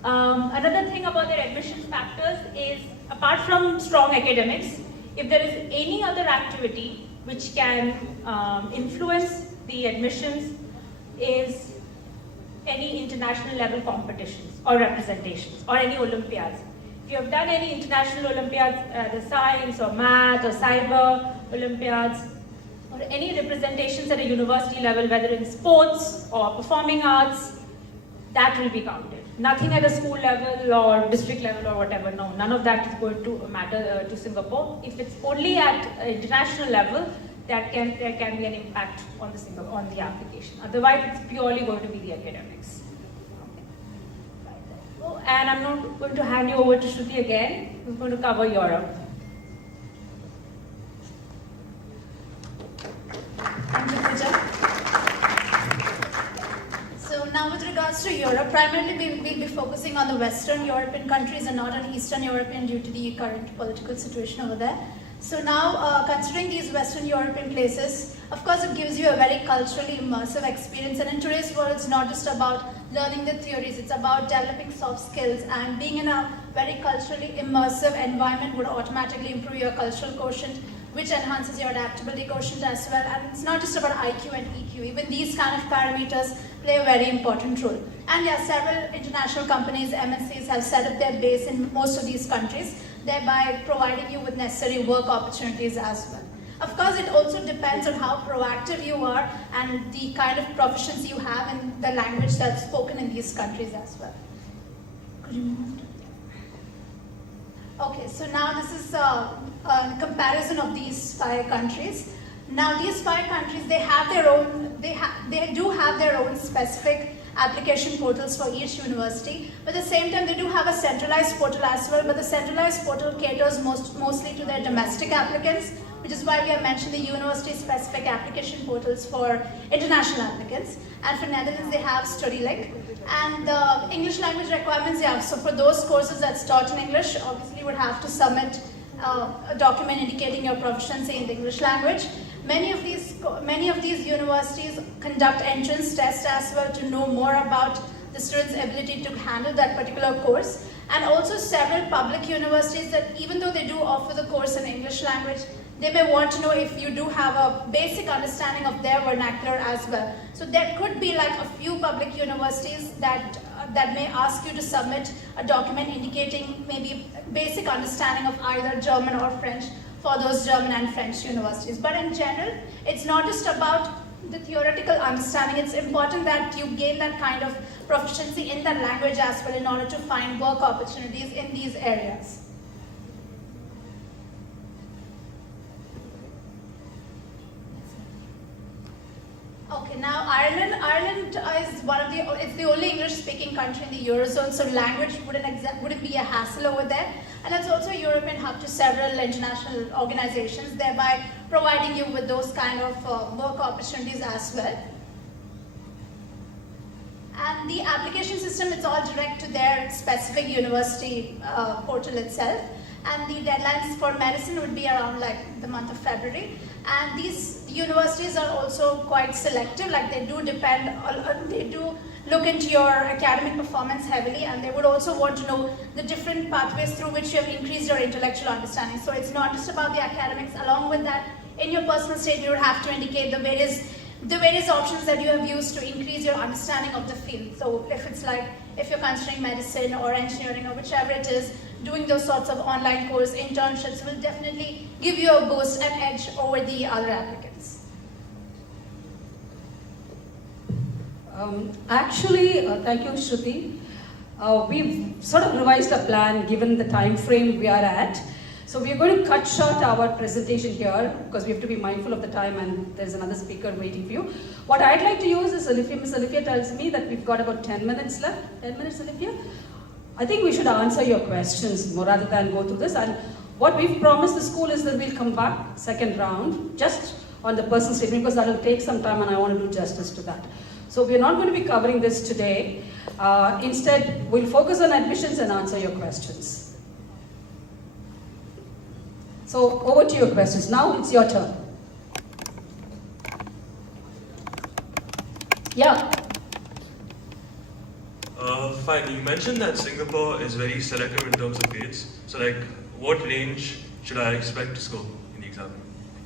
Another thing about their admissions factors is, apart from strong academics, if there is any other activity which can influence the admissions, is any international level competitions or representations or any Olympiads. If you have done any international Olympiads, the science or math or cyber Olympiads, or any representations at a university level, whether in sports or performing arts, that will be counted. Nothing at a school level or district level or whatever, no, none of that is going to matter to Singapore. If it's only at international level, there can be an impact on the application. Otherwise, it's purely going to be the academics. Okay. And I'm not going to hand you over to Shruti again. We're going to cover Europe. Thank you, Pooja. So now with regards to Europe, primarily we'll be focusing on the Western European countries and not on Eastern European due to the current political situation over there. So now, considering these Western European places, of course it gives you a very culturally immersive experience, and in today's world it's not just about learning the theories, it's about developing soft skills, and being in a very culturally immersive environment would automatically improve your cultural quotient, which enhances your adaptability quotient as well. And it's not just about IQ and EQ, even these kind of parameters play a very important role. And yeah, several international companies, MNCs, have set up their base in most of these countries, thereby providing you with necessary work opportunities as well. Of course, it also depends on how proactive you are and the kind of proficiency you have in the language that's spoken in these countries as well. Could you move on? Okay, so now this is a comparison of these 5 countries. Now these 5 countries, they have their own, they do have their own specific application portals for each university, but at the same time they do have a centralized portal as well, but the centralized portal caters mostly to their domestic applicants, which is why we have mentioned the university-specific application portals for international applicants. And for Netherlands, they have StudyLink. And the English language requirements, yeah, so for those courses that's taught in English, obviously you would have to submit a document indicating your proficiency in the English language. Many of these universities conduct entrance tests as well to know more about the student's ability to handle that particular course. And also several public universities that, even though they do offer the course in English language, they may want to know if you do have a basic understanding of their vernacular as well. So there could be like a few public universities that may ask you to submit a document indicating maybe basic understanding of either German or French for those German and French universities. But in general, it's not just about the theoretical understanding. It's important that you gain that kind of proficiency in that language as well in order to find work opportunities in these areas. Okay, now Ireland is it's the only English-speaking country in the Eurozone, so language wouldn't be a hassle over there. And it's also a European hub to several international organizations, thereby providing you with those kind of work opportunities as well. And the application system, it's all direct to their specific university portal itself. And the deadlines for medicine would be around like the month of February. And these universities are also quite selective, like they do look into your academic performance heavily, and they would also want to know the different pathways through which you have increased your intellectual understanding. So it's not just about the academics. Along with that, in your personal statement, you would have to indicate the various options that you have used to increase your understanding of the field. So if you're considering medicine or engineering or whichever it is, doing those sorts of online course internships will definitely give you a boost and edge over the other applicants. Thank you, Shruti. We've sort of revised our plan given the time frame we are at. So we're going to cut short our presentation here because we have to be mindful of the time and there's another speaker waiting for you. What I'd like to use is Miss Olivia tells me that we've got about 10 minutes left. 10 minutes, Olivia? I think we should answer your questions more rather than go through this. And what we've promised the school is that we'll come back second round just on the personal statement because that will take some time and I want to do justice to that. So we're not going to be covering this today. Instead, we'll focus on admissions and answer your questions. So over to your questions. Now it's your turn. Yeah. Fine. You mentioned that Singapore is very selective in terms of grades. So like, what range should I expect to score in the exam?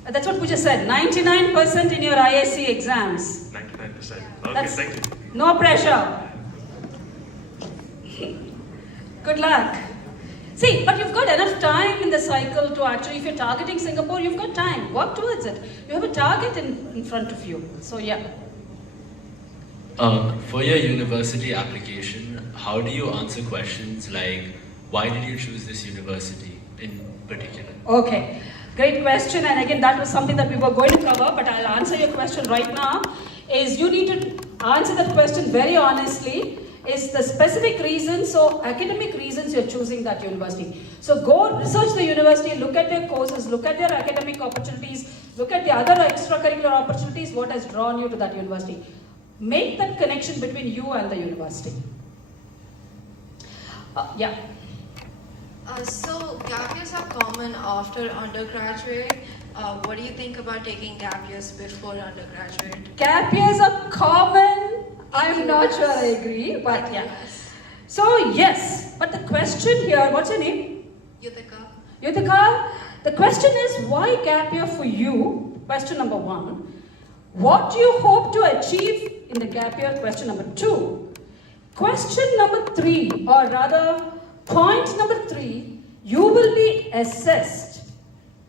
That's what Pooja said. 99% in your ISC exams. 99%. Okay, thank you. No pressure. Good luck. See, but you've got enough time in the cycle to actually, if you're targeting Singapore, you've got time. Work towards it. You have a target in front of you. So yeah. For your university application, how do you answer questions like, why did you choose this university in particular? Okay, great question. And again, that was something that we were going to cover, but I'll answer your question right now. Is you need to answer that question very honestly. Is the specific reason, so academic reasons you're choosing that university. So go research the university, look at their courses, look at their academic opportunities, look at the other extracurricular opportunities, what has drawn you to that university. Make that connection between you and the university. Yeah. So gap years are common after undergraduate. What do you think about taking gap years before undergraduate? Gap years are common. I'm not sure I agree, but yeah. So yes, but the question here, what's your name? Yuthika. Yuthika, the question is why gap year for you? Question number one. What do you hope to achieve in the gap year? Question number 2. Question number 3, or rather, point number 3, you will be assessed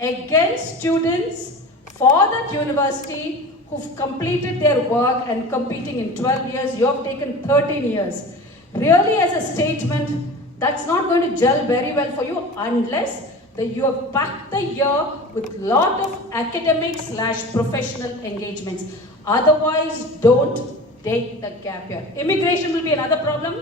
against students for that university who've completed their work and competing in 12 years. You have taken 13 years. Really, as a statement, that's not going to gel very well for you unless you have packed the year with lot of academic/professional engagements. Otherwise, don't take the gap year. Immigration will be another problem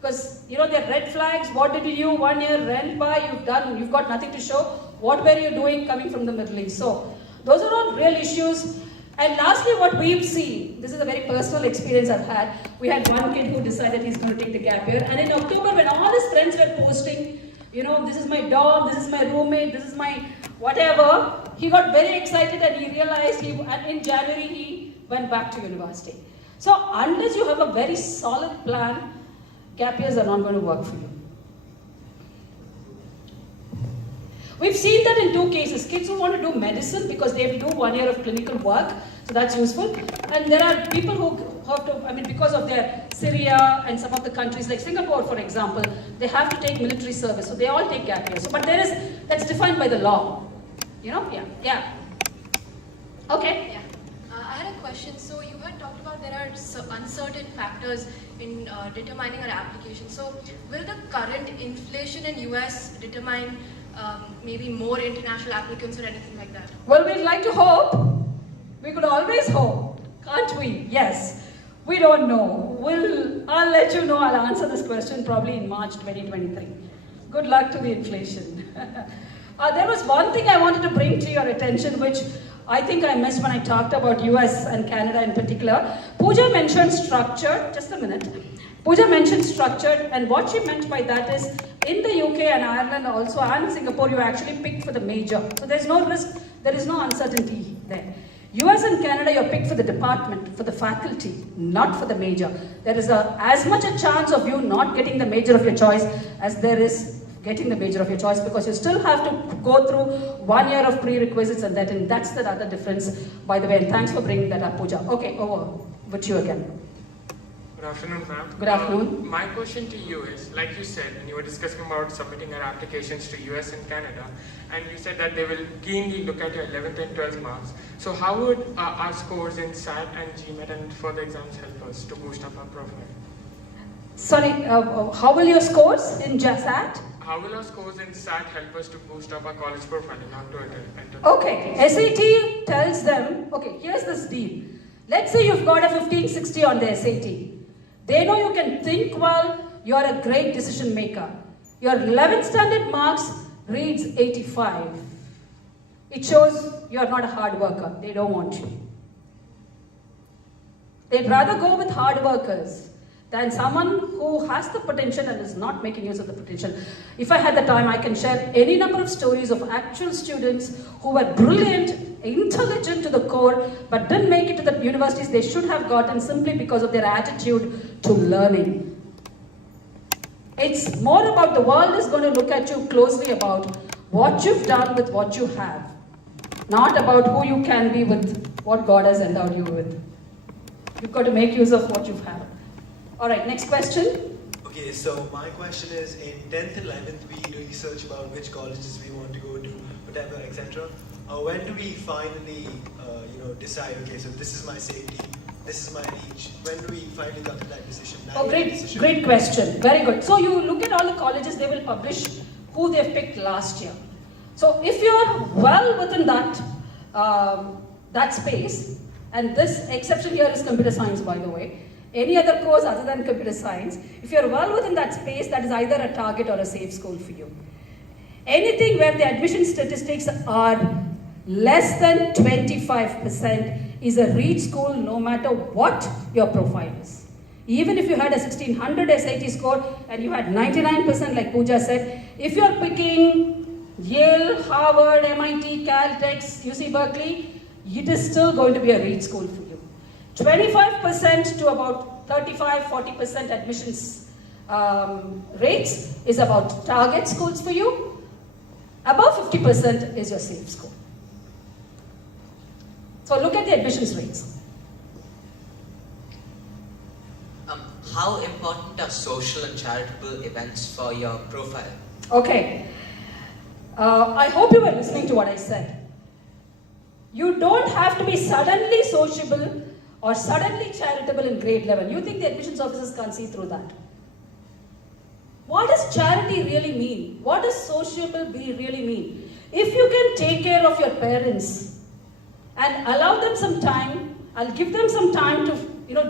because there are red flags. What did you do 1 year rent by? You've got nothing to show. What were you doing coming from the Middle East? So those are all real issues. And lastly, what we've seen, this is a very personal experience I've had. We had one kid who decided he's going to take the gap year, and in October when all his friends were posting, this is my dog, this is my roommate, this is my whatever, he got very excited and he realized and in January he went back to university. So unless you have a very solid plan, gap years are not going to work for you. We've seen that in 2 cases. Kids who want to do medicine because they have to do 1 year of clinical work, so that's useful. And there are people who have to, because of their Syria and some of the countries like Singapore, for example, they have to take military service, so they all take gap years. But that's defined by the law. Yeah. Okay. Yeah. I had a question. So you had talked about there are uncertain factors in determining our application. So will the current inflation in US determine maybe more international applicants or anything like that? Well, we'd like to hope. We could always hope, can't we? Yes. We don't know. I'll let you know. I'll answer this question probably in March 2023. Good luck to the inflation. There was one thing I wanted to bring to your attention, which I think I missed when I talked about US and Canada in particular. Pooja mentioned structured. Just a minute. Pooja mentioned structured, and what she meant by that is, in the UK and Ireland also, and Singapore, you actually picked for the major. So there's no risk, there is no uncertainty there. US and Canada, you're picked for the department, for the faculty, not for the major. There is as much a chance of you not getting the major of your choice as there is getting the major of your choice, because you still have to go through 1 year of prerequisites and that's the other difference, by the way, and thanks for bringing that up, Pooja. Okay, over with you again. Good afternoon, ma'am. Good afternoon. My question to you is, like you said, when you were discussing about submitting our applications to US and Canada, and you said that they will keenly look at your 11th and 12th marks. So how would our scores in SAT and GMAT and further exams help us to boost up our profile? Sorry, how will your scores in SAT? How will our scores in SAT help us to boost up our college profile and not to enter? Okay, SAT tells them, okay, here's this deal. Let's say you've got a 1560 on the SAT. They know you can think well, you're a great decision maker. Your 11th standard marks reads 85. It shows you're not a hard worker. They don't want you. They'd rather go with hard workers than someone who has the potential and is not making use of the potential. If I had the time, I can share any number of stories of actual students who were brilliant, intelligent to the core, but didn't make it to the universities they should have gotten simply because of their attitude to learning. It's more about the world is going to look at you closely about what you've done with what you have, not about who you can be with what God has endowed you with. You've got to make use of what you have. All right, next question. Okay, so my question is, in 10th and 11th, we research about which colleges we want to go to, whatever, etc. When do we finally, decide, okay, so this is my safety, this is my reach? When do we finally come to that decision? Oh, great question. Very good. So you look at all the colleges, they will publish who they've picked last year. So if you're well within that space, and this exception here is computer science, by the way, any other course other than computer science, if you're well within that space, that is either a target or a safe school for you. Anything where the admission statistics are less than 25% is a reach school, no matter what your profile is. Even if you had a 1600 SAT score and you had 99%, like Pooja said, if you're picking Yale, Harvard, MIT, Caltech, UC Berkeley, it is still going to be a reach school for you. 25% to about 35-40% admissions rates is about target schools for you. Above 50% is your safe school. So look at the admissions rates. how important are social and charitable events for your profile? Okay. I hope you were listening to what I said. You don't have to be suddenly sociable or suddenly charitable in grade 11. You think the admissions officers can't see through that? What does charity really mean? What does sociable really mean? If you can take care of your parents and allow them some time, I'll give them some time to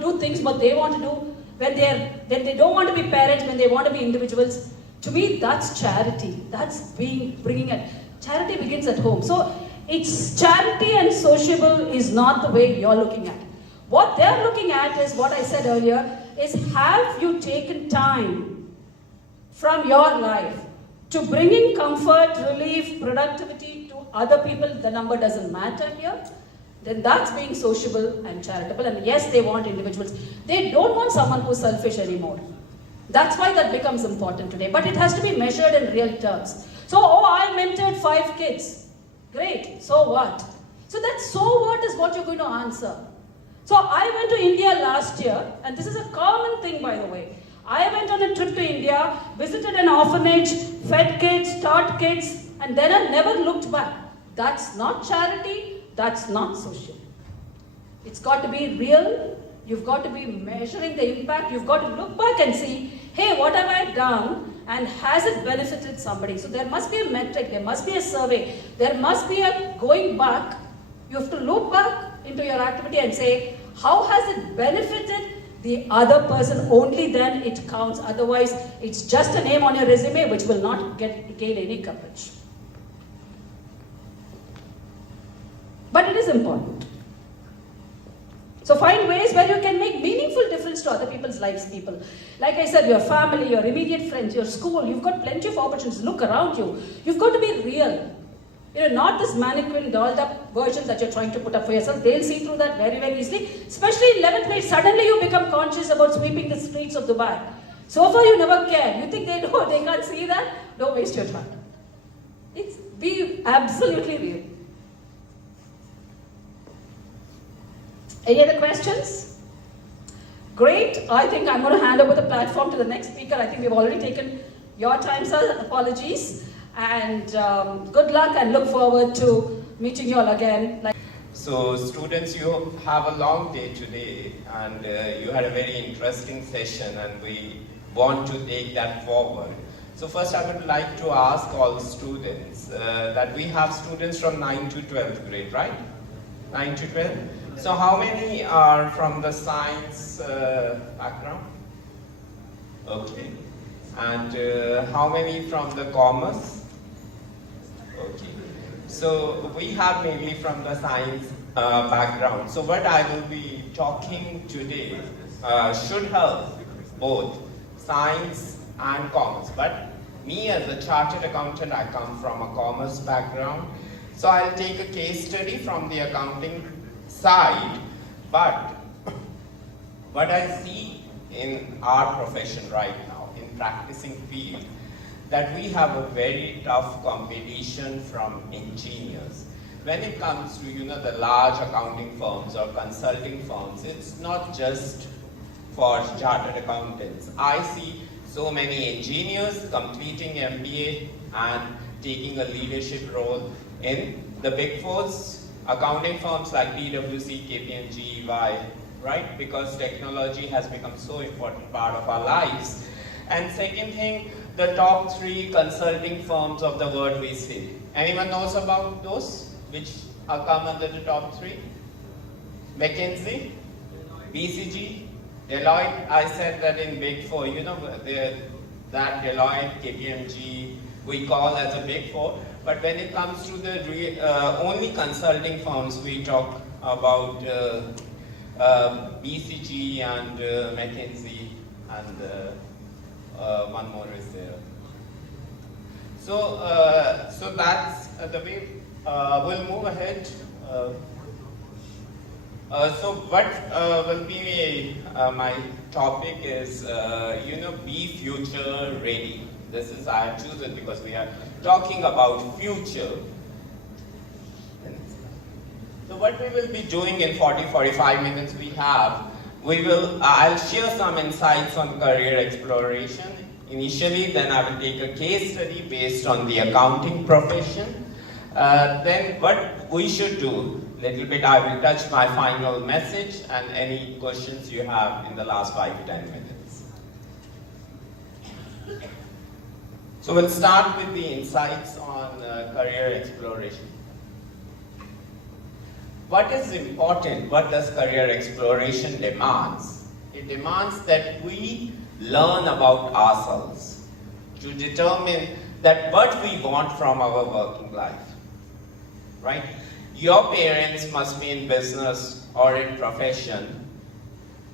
do things what they want to do when they don't want to be parents, when they want to be individuals. To me, that's charity. That's bringing it. Charity begins at home. So it's charity and sociable is not the way you're looking at. What they're looking at is what I said earlier, is have you taken time from your life to bring in comfort, relief, productivity to other people? The number doesn't matter here. Then that's being sociable and charitable. And yes, they want individuals. They don't want someone who's selfish anymore. That's why that becomes important today. But it has to be measured in real terms. So, I mentored 5 kids. Great. So what? So that so what is what you're going to answer. So I went to India last year, and this is a common thing, by the way. I went on a trip to India, visited an orphanage, fed kids, taught kids, and then I never looked back. That's not charity. That's not social. It's got to be real. You've got to be measuring the impact. You've got to look back and see, hey, what have I done? And has it benefited somebody? So there must be a metric. There must be a survey. There must be a going back. You have to look back into your activity and say, how has it benefited the other person? Only then it counts. Otherwise, it's just a name on your resume which will not gain any coverage. But it is important. So find ways where you can make meaningful difference to other people's lives, people. Like I said, your family, your immediate friends, your school, you've got plenty of opportunities. Look around you. You've got to be real. Not this mannequin, dolled up version that you're trying to put up for yourself. They'll see through that very, very easily. Especially in 11th grade, suddenly you become conscious about sweeping the streets of Dubai. So far you never cared. You think they can't see that? Don't waste your time. Be absolutely real. Any other questions? Great. I think I'm going to hand over the platform to the next speaker. I think we've already taken your time, sir. Apologies. And good luck, and look forward to meeting you all again. So students, you have a long day today, and you had a very interesting session, and we want to take that forward. So first I would like to ask all students that we have students from 9 to 12th grade, right? 9 to 12? So how many are from the science background? Okay. And how many from the commerce? Okay. So we have mainly from the science background. So what I will be talking today should help both science and commerce. But me as a chartered accountant, I come from a commerce background. So I'll take a case study from the accounting side, but what I see in our profession right now, in practicing field, that we have a very tough competition from engineers. When it comes to the large accounting firms or consulting firms, it's not just for chartered accountants. I see so many engineers completing MBA and taking a leadership role in the big fours, accounting firms like PwC, KPMG, EY, right? Because technology has become so important part of our lives. And second thing, the top 3 consulting firms of the world we see. Anyone knows about those? Which are come under the top 3? McKinsey, BCG, Deloitte. I said that in Big 4, that Deloitte, KPMG, we call as a Big 4. But when it comes to the only consulting firms, we talk about BCG and McKinsey, and one more is there. So, so that's the way. We'll move ahead. So what will be my topic is, be future ready. This is, I have chosen because we are talking about future. So what we will be doing in 40-45 minutes we have I'll share some insights on career exploration initially, then I will take a case study based on the accounting profession. Then what we should do, little bit I will touch my final message and any questions you have in the last 5-10 minutes. So we'll start with the insights on career exploration. What is important? What does career exploration demands? It demands that we learn about ourselves to determine that what we want from our working life, right? Your parents must be in business or in profession.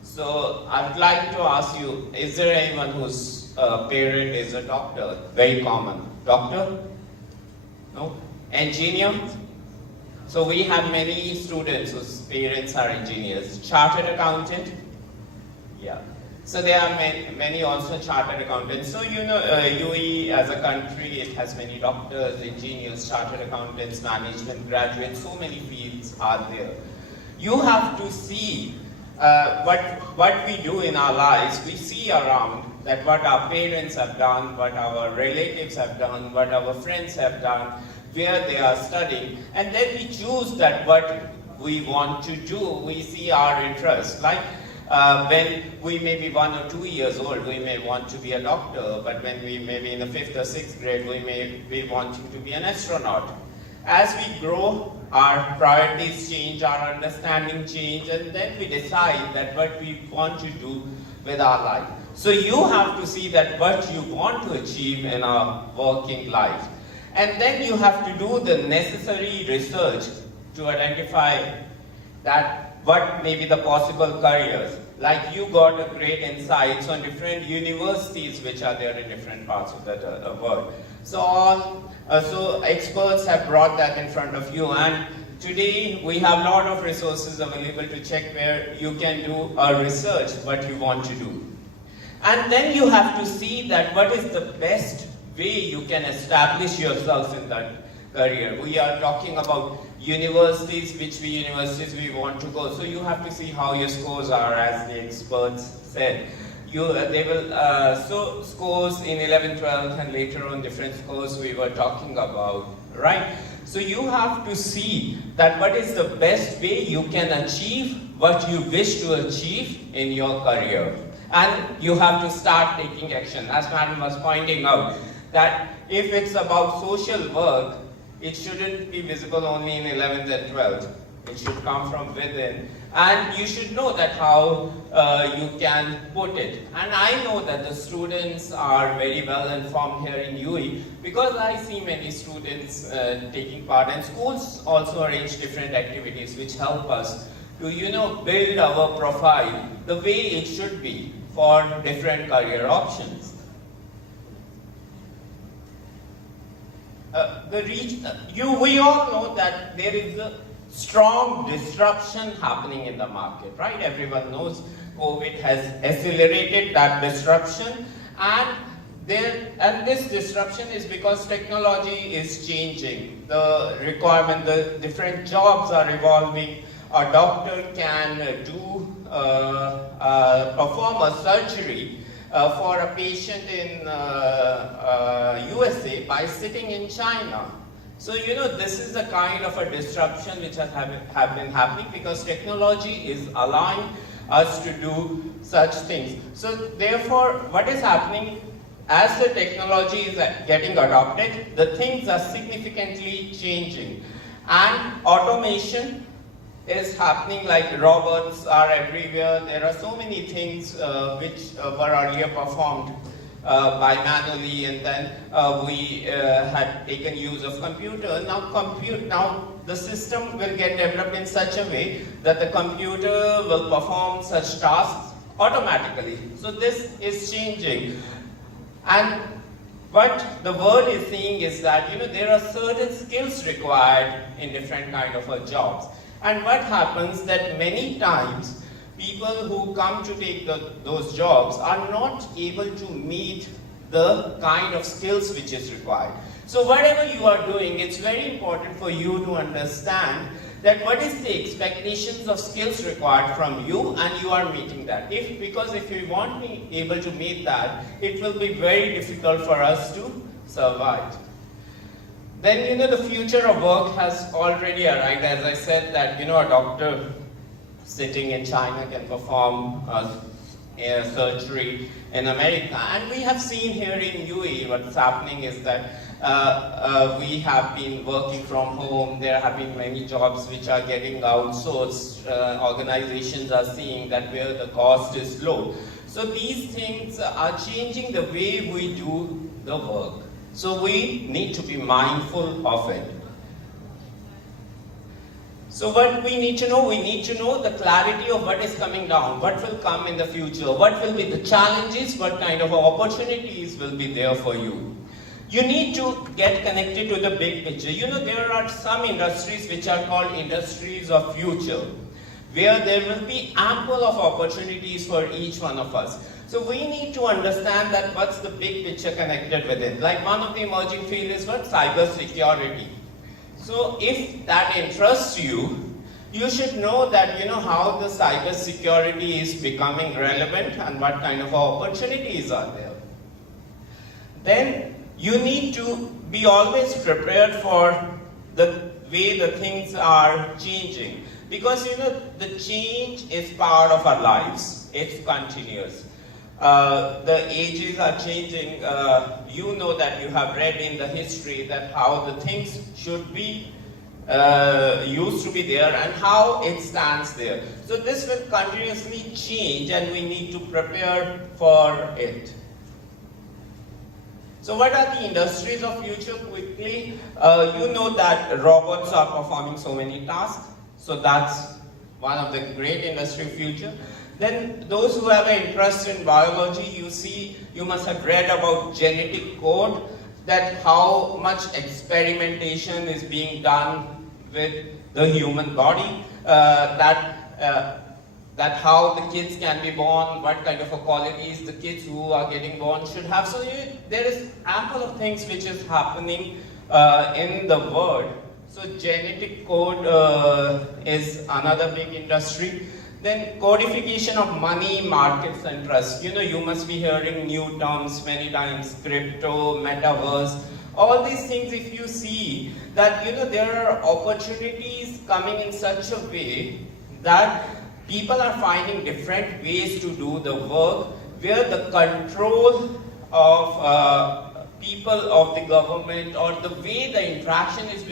So I would like to ask you, is there anyone whose parent is a doctor? Very common. Doctor? No? Engineer? So we have many students whose parents are engineers. Chartered accountant? Yeah. So there are many also chartered accountants. So you know, UAE as a country, it has many doctors, engineers, chartered accountants, management graduates, so many fields are there. You have to see what we do in our lives. We see around that what our parents have done, what our relatives have done, what our friends have done, where they are studying, and then we choose that what we want to do. We see our interests. Like when we may be 1 or 2 years old, we may want to be a doctor, but when we may be in the 5th or 6th grade, we may be wanting to be an astronaut. As we grow, our priorities change, our understanding change, and then we decide that what we want to do with our life. So you have to see that what you want to achieve in our working life. And then you have to do the necessary research to identify that what may be the possible careers. Like you got a great insights on different universities which are there in different parts of the world. So experts have brought that in front of you, and today we have a lot of resources available to check where you can do a research what you want to do. And then you have to see that what is the best way you can establish yourself in that career. We are talking about universities, which universities we want to go. So you have to see how your scores are, as the experts said. They will, so scores in 11th, 12th, and later on different scores we were talking about, right? So you have to see that what is the best way you can achieve what you wish to achieve in your career. And you have to start taking action. As Madam was pointing out, that if it's about social work, it shouldn't be visible only in 11th and 12th. It should come from within. And you should know that how you can put it. And I know that the students are very well informed here in UAE because I see many students taking part, and schools also arrange different activities which help us to, build our profile the way it should be for different career options. We all know that there is a strong disruption happening in the market, right? Everyone knows COVID has accelerated that disruption, and this disruption is because technology is changing. The requirement, the different jobs are evolving. A doctor can perform a surgery for a patient in USA by sitting in China. So this is the kind of a disruption which has have been happening because technology is allowing us to do such things. So therefore, what is happening as the technology is getting adopted, the things are significantly changing, and automation is happening, like robots are everywhere. There are so many things which were earlier performed by manually, and then we had taken use of computer. Now the system will get developed in such a way that the computer will perform such tasks automatically. So this is changing. And what the world is seeing is that there are certain skills required in different kind of jobs. And what happens that many times people who come to take those jobs are not able to meet the kind of skills which is required. So whatever you are doing, it's very important for you to understand that what is the expectations of skills required from you, and you are meeting that. Because if we won't be able to meet that, it will be very difficult for us to survive. Then, the future of work has already arrived. As I said that, a doctor sitting in China can perform surgery in America. And we have seen here in UAE what's happening is that we have been working from home. There have been many jobs which are getting outsourced. Organizations are seeing that where the cost is low. So these things are changing the way we do the work. So we need to be mindful of it. So what we need to know the clarity of what is coming down, what will come in the future, what will be the challenges, what kind of opportunities will be there for you. You need to get connected to the big picture. There are some industries which are called industries of future, where there will be ample of opportunities for each one of us. So we need to understand that what's the big picture connected with it. Like one of the emerging fields is what? Cyber security. So if that interests you, you should know that how the cyber security is becoming relevant and what kind of opportunities are there. Then you need to be always prepared for the way the things are changing. Because the change is part of our lives. It's continuous. The ages are changing. You know that you have read in the history that how the things should be used to be there and how it stands there. So this will continuously change and we need to prepare for it. So what are the industries of future quickly? You know that robots are performing so many tasks. So that's one of the great industry future. Then those who have an interest in biology, you must have read about genetic code, that how much experimentation is being done with the human body, that how the kids can be born, what kind of qualities the kids who are getting born should have. So there is ample of things which is happening in the world. So genetic code is another big industry. Then codification of money, markets and trust. You must be hearing new terms many times, crypto, metaverse. All these things, if you see that there are opportunities coming in such a way that people are finding different ways to do the work, where the control of people of the government, or the way the interaction is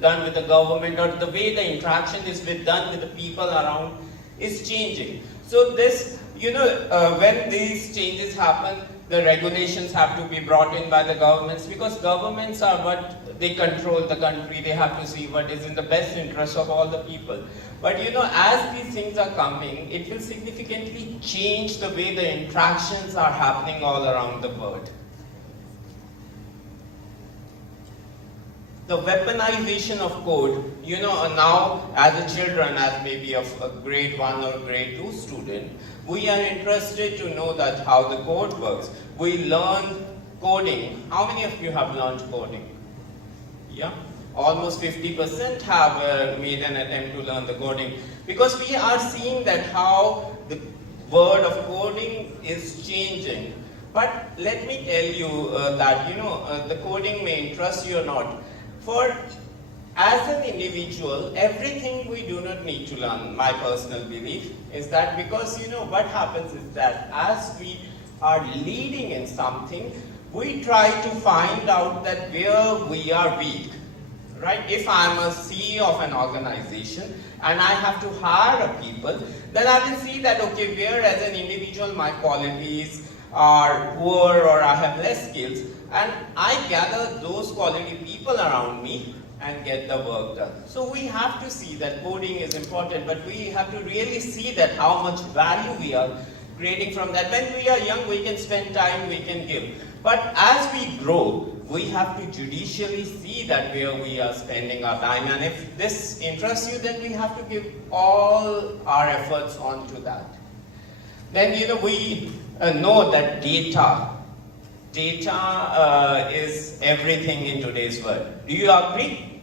done with the government, or the way the interaction is done with the people around is changing. So this, when these changes happen, the regulations have to be brought in by the governments, because governments are what they control the country. They have to see what is in the best interest of all the people. But as these things are coming, it will significantly change the way the interactions are happening all around the world. The weaponization of code, now as a children, as maybe of a grade 1 or grade 2 student, we are interested to know that how the code works. We learn coding. How many of you have learned coding? Yeah? Almost 50% have made an attempt to learn the coding. Because we are seeing that how the word of coding is changing. But let me tell you that, the coding may interest you or not. For as an individual, everything we do not need to learn, my personal belief, is that because what happens is that as we are leading in something, we try to find out that where we are weak, right? If I'm a CEO of an organization and I have to hire people, then I will see that, okay, where as an individual my qualities are poor or I have less skills, and I gather those quality people around me and get the work done. So we have to see that coding is important, but we have to really see that how much value we are creating from that. When we are young, we can spend time, we can give. But as we grow, we have to judicially see that where we are spending our time. And if this interests you, then we have to give all our efforts onto that. Then we know that data is everything in today's world. Do you agree?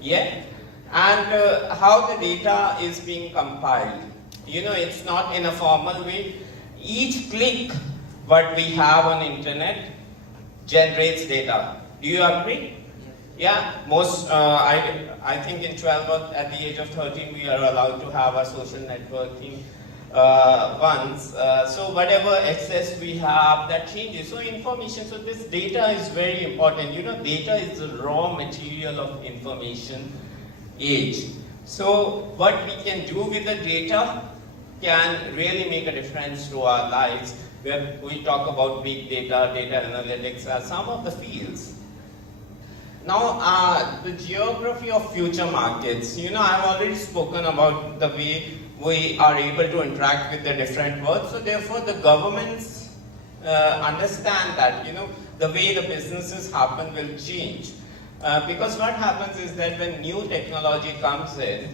Yeah? and how the data is being compiled. It's not in a formal way. Each click what we have on internet generates data. Do you agree? Yeah, I think in 12 or at the age of 13 we are allowed to have our social networking once. So whatever access we have, that changes. So information, so this data is very important. Data is the raw material of information age. So what we can do with the data can really make a difference to our lives. Where we talk about big data, data analytics as some of the fields. Now, the geography of future markets. I've already spoken about the way we are able to interact with the different worlds. So therefore, the governments understand that, the way the businesses happen will change. Because what happens is that when new technology comes in,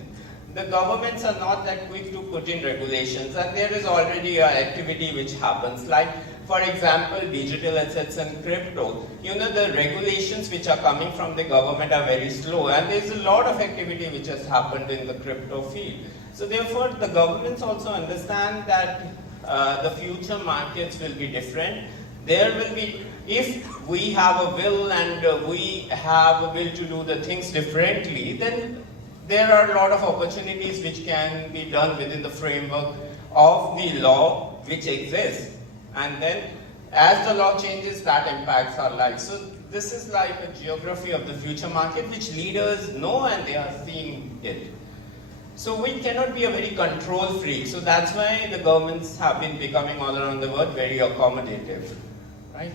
the governments are not that quick to put in regulations, and there is already an activity which happens. Like, for example, digital assets and crypto. The regulations which are coming from the government are very slow, and there is a lot of activity which has happened in the crypto field. So therefore, the governments also understand that the future markets will be different. There will be, if we have a will and we have a will to do the things differently, then there are a lot of opportunities which can be done within the framework of the law which exists. And then as the law changes, that impacts our lives. So this is like a geography of the future market which leaders know and they are seeing it. So we cannot be a very control freak. So that's why the governments have been becoming all around the world very accommodative. Right?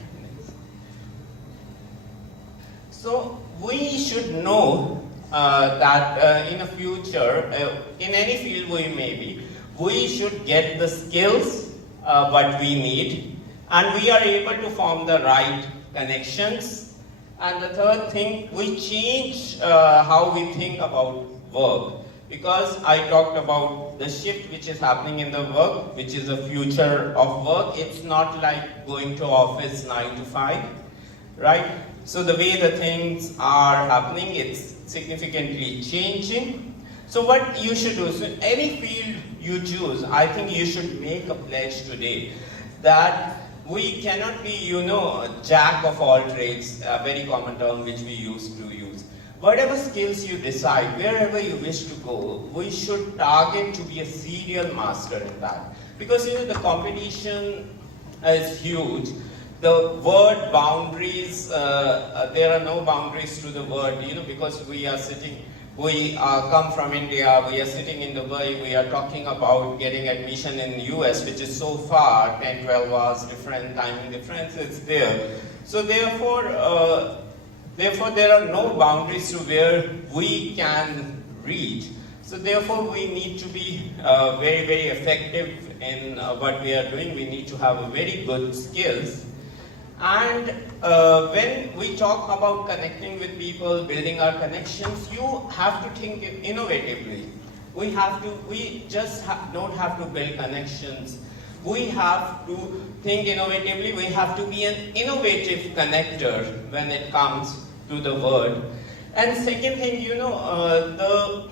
So we should know that in the future, in any field we may be, we should get the skills what we need, and we are able to form the right connections. And the third thing, we change how we think about work. Because I talked about the shift which is happening in the work, which is the future of work. It's not like going to office 9 to 5, right? So the way the things are happening, it's significantly changing. So what you should do, so any field you choose, I think you should make a pledge today that we cannot be, jack of all trades, a very common term which we used to use. Whatever skills you decide, wherever you wish to go, we should target to be a serial master in that. Because the competition is huge. The word boundaries, there are no boundaries to the word, because we come from India, we are sitting in Dubai, we are talking about getting admission in the US, which is so far, 10, 12 hours different, timing difference, it's there. So therefore there are no boundaries to where we can reach. So therefore we need to be very, very effective in what we are doing. We need to have a very good skills. And when we talk about connecting with people, building our connections, you have to think innovatively. We just don't have to build connections. We have to think innovatively. We have to be an innovative connector when it comes to the world. And second thing, we know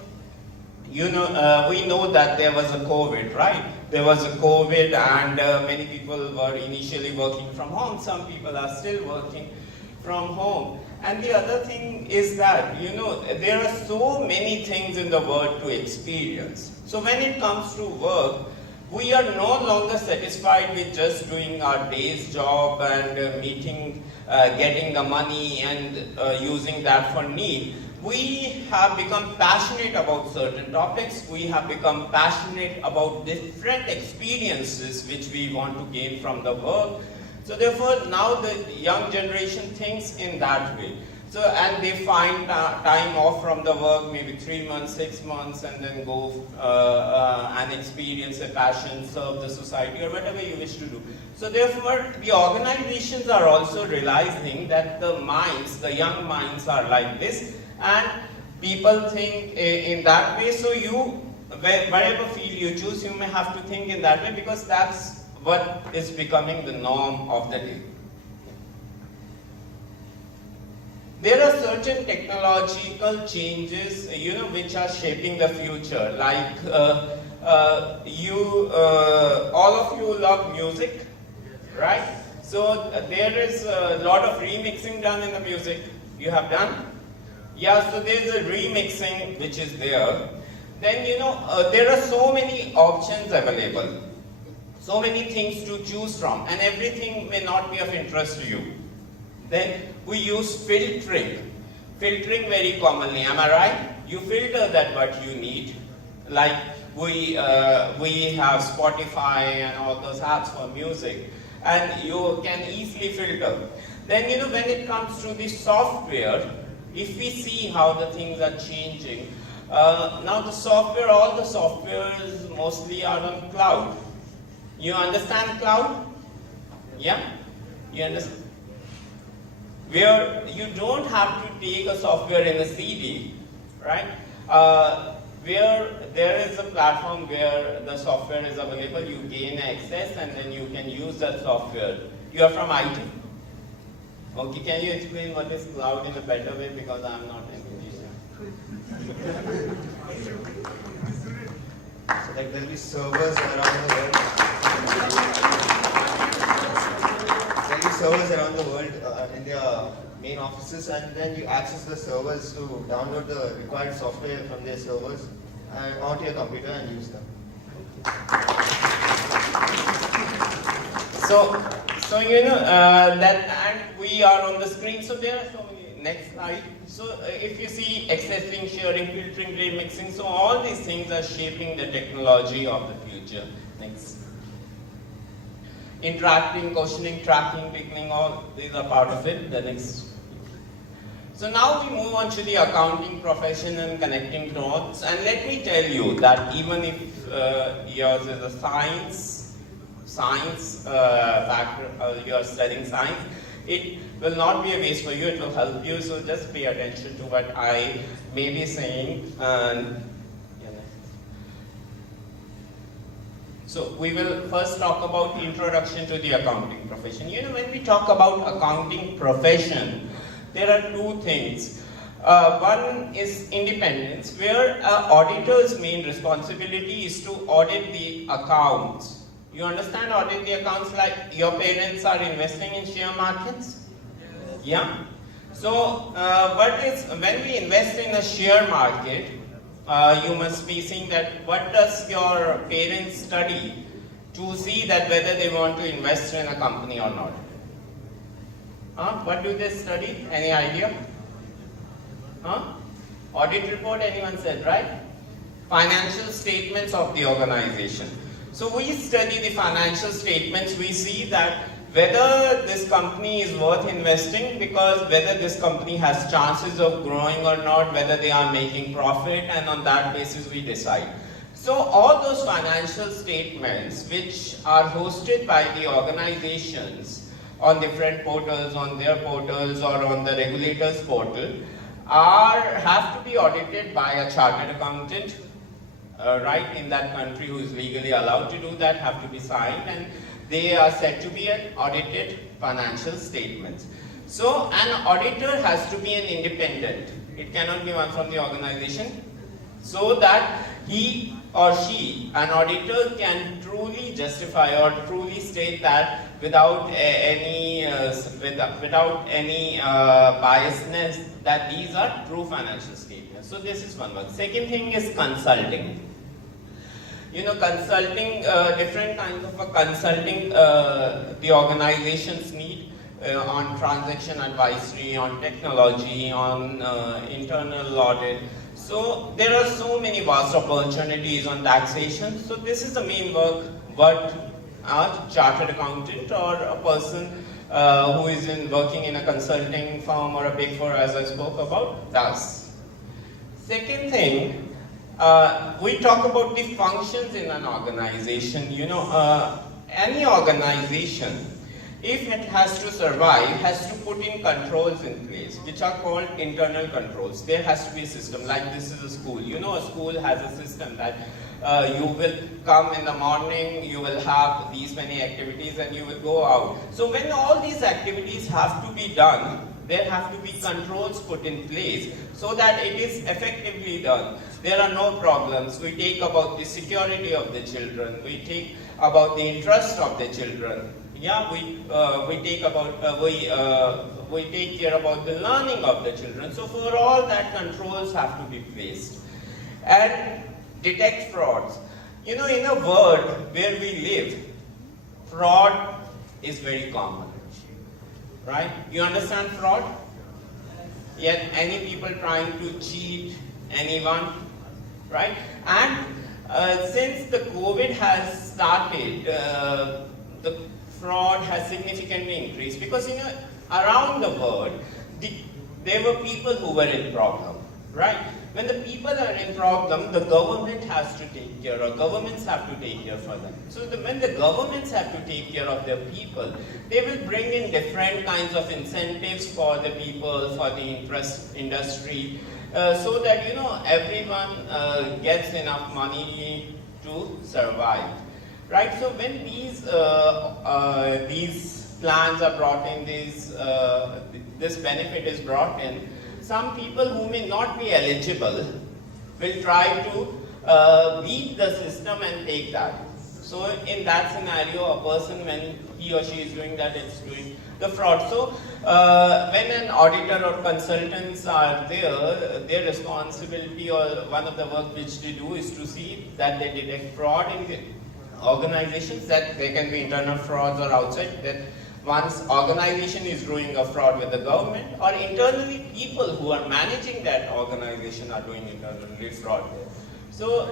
that there was a COVID, right? There was a COVID and many people were initially working from home. Some people are still working from home. And the other thing is that, there are so many things in the world to experience. So when it comes to work, we are no longer satisfied with just doing our day's job and getting the money and using that for need. We have become passionate about certain topics. We have become passionate about different experiences which we want to gain from the work. So therefore, now the young generation thinks in that way. So, and they find time off from the work, maybe 3 months, 6 months, and then go and experience a passion, serve the society, or whatever you wish to do. So therefore, the organizations are also realizing that the young minds are like this, and people think in that way. So whatever field you choose, you may have to think in that way, because that's what is becoming the norm of the day. there are certain technological changes, which are shaping the future. Like all of you love music, right? So there is a lot of remixing done in the music. You have done? Yeah, so there's a remixing which is there. Then there are so many options available, so many things to choose from, and everything may not be of interest to you. Then we use filtering very commonly, am I right? You filter that what you need. Like we have Spotify and all those apps for music, and you can easily filter. Then when it comes to the software, if we see how the things are changing, now the software, all the softwares mostly are on cloud. You understand cloud? Yeah? You understand? Where you don't have to take a software in a CD, right? Where there is a platform where the software is available, you gain access and then you can use that software. You are from IT? Okay, can you explain what is cloud in a better way, because I am not an engineer. So like there will be servers around the world. There will be servers around the world in their main offices, and then you access the servers to download the required software from their servers and onto your computer and use them. So that, and we are on the screen. So there are so many. Next slide. So if you see accessing, sharing, filtering, remixing, so all these things are shaping the technology of the future. Next. Interacting, questioning, tracking, beginning, all these are part of it. The next. So now we move on to the accounting profession and connecting dots. And let me tell you that even if yours is a science background, you are studying science, it will not be a waste for you, it will help you, so just pay attention to what I may be saying. So we will first talk about introduction to the accounting profession. When we talk about accounting profession, there are two things. One is independence, where auditor's main responsibility is to audit the accounts. You understand, audit the accounts, like your parents are investing in share markets? Yeah? So, when we invest in a share market, you must be seeing that what does your parents study to see that whether they want to invest in a company or not. What do they study? Any idea? Audit report, anyone said, right? Financial statements of the organization. So we study the financial statements, we see that whether this company is worth investing, because whether this company has chances of growing or not, whether they are making profit, and on that basis we decide. So all those financial statements which are hosted by the organizations on different portals, on their portals or on the regulator's portal, have to be audited by a chartered accountant, right, in that country, who is legally allowed to do that, have to be signed, and they are said to be an audited financial statements. So an auditor has to be an independent. It cannot be one from the organization, so that he or she, an auditor, can truly justify or truly state that without any biasness, that these are true financial statements. So this is one word. Second thing is consulting. Consulting, different kinds of consulting the organizations need on transaction advisory, on technology, on internal audit. So there are so many vast opportunities on taxation. So this is the main work what a chartered accountant or a person who is working in a consulting firm or a big four, as I spoke about, does. Second thing, we talk about the functions in an organization. Any organization, if it has to survive, has to put in controls in place, which are called internal controls. There has to be a system, like this is a school. A school has a system that you will come in the morning, you will have these many activities, and you will go out. So when all these activities have to be done, There have to be controls put in place so that it is effectively done. There are no problems. We take about the security of the children. We take about the interest of the children. Yeah, we take about we take care about the learning of the children. So for all that, controls have to be placed. And detect frauds. You know, in a world where we live, fraud is very common. Right? You understand fraud? Yet any people trying to cheat anyone, right? And since the COVID has started, the fraud has significantly increased because, you know, around the world, there were people who were in problem, right? When the people are in problem, the government has to take care, or governments have to take care for them. So when the governments have to take care of their people, they will bring in different kinds of incentives for the people, for the industry, so that, you know, everyone gets enough money to survive. Right? So when these plans are brought in, this benefit is brought in, some people who may not be eligible will try to beat the system and take that. So in that scenario, a person, when he or she is doing that, it's doing the fraud. So when an auditor or consultants are there, their responsibility or one of the work which they do is to see that they detect fraud in the organizations, that there can be internal frauds or outside, that once organization is doing a fraud with the government, or internally people who are managing that organization are doing internally fraud. So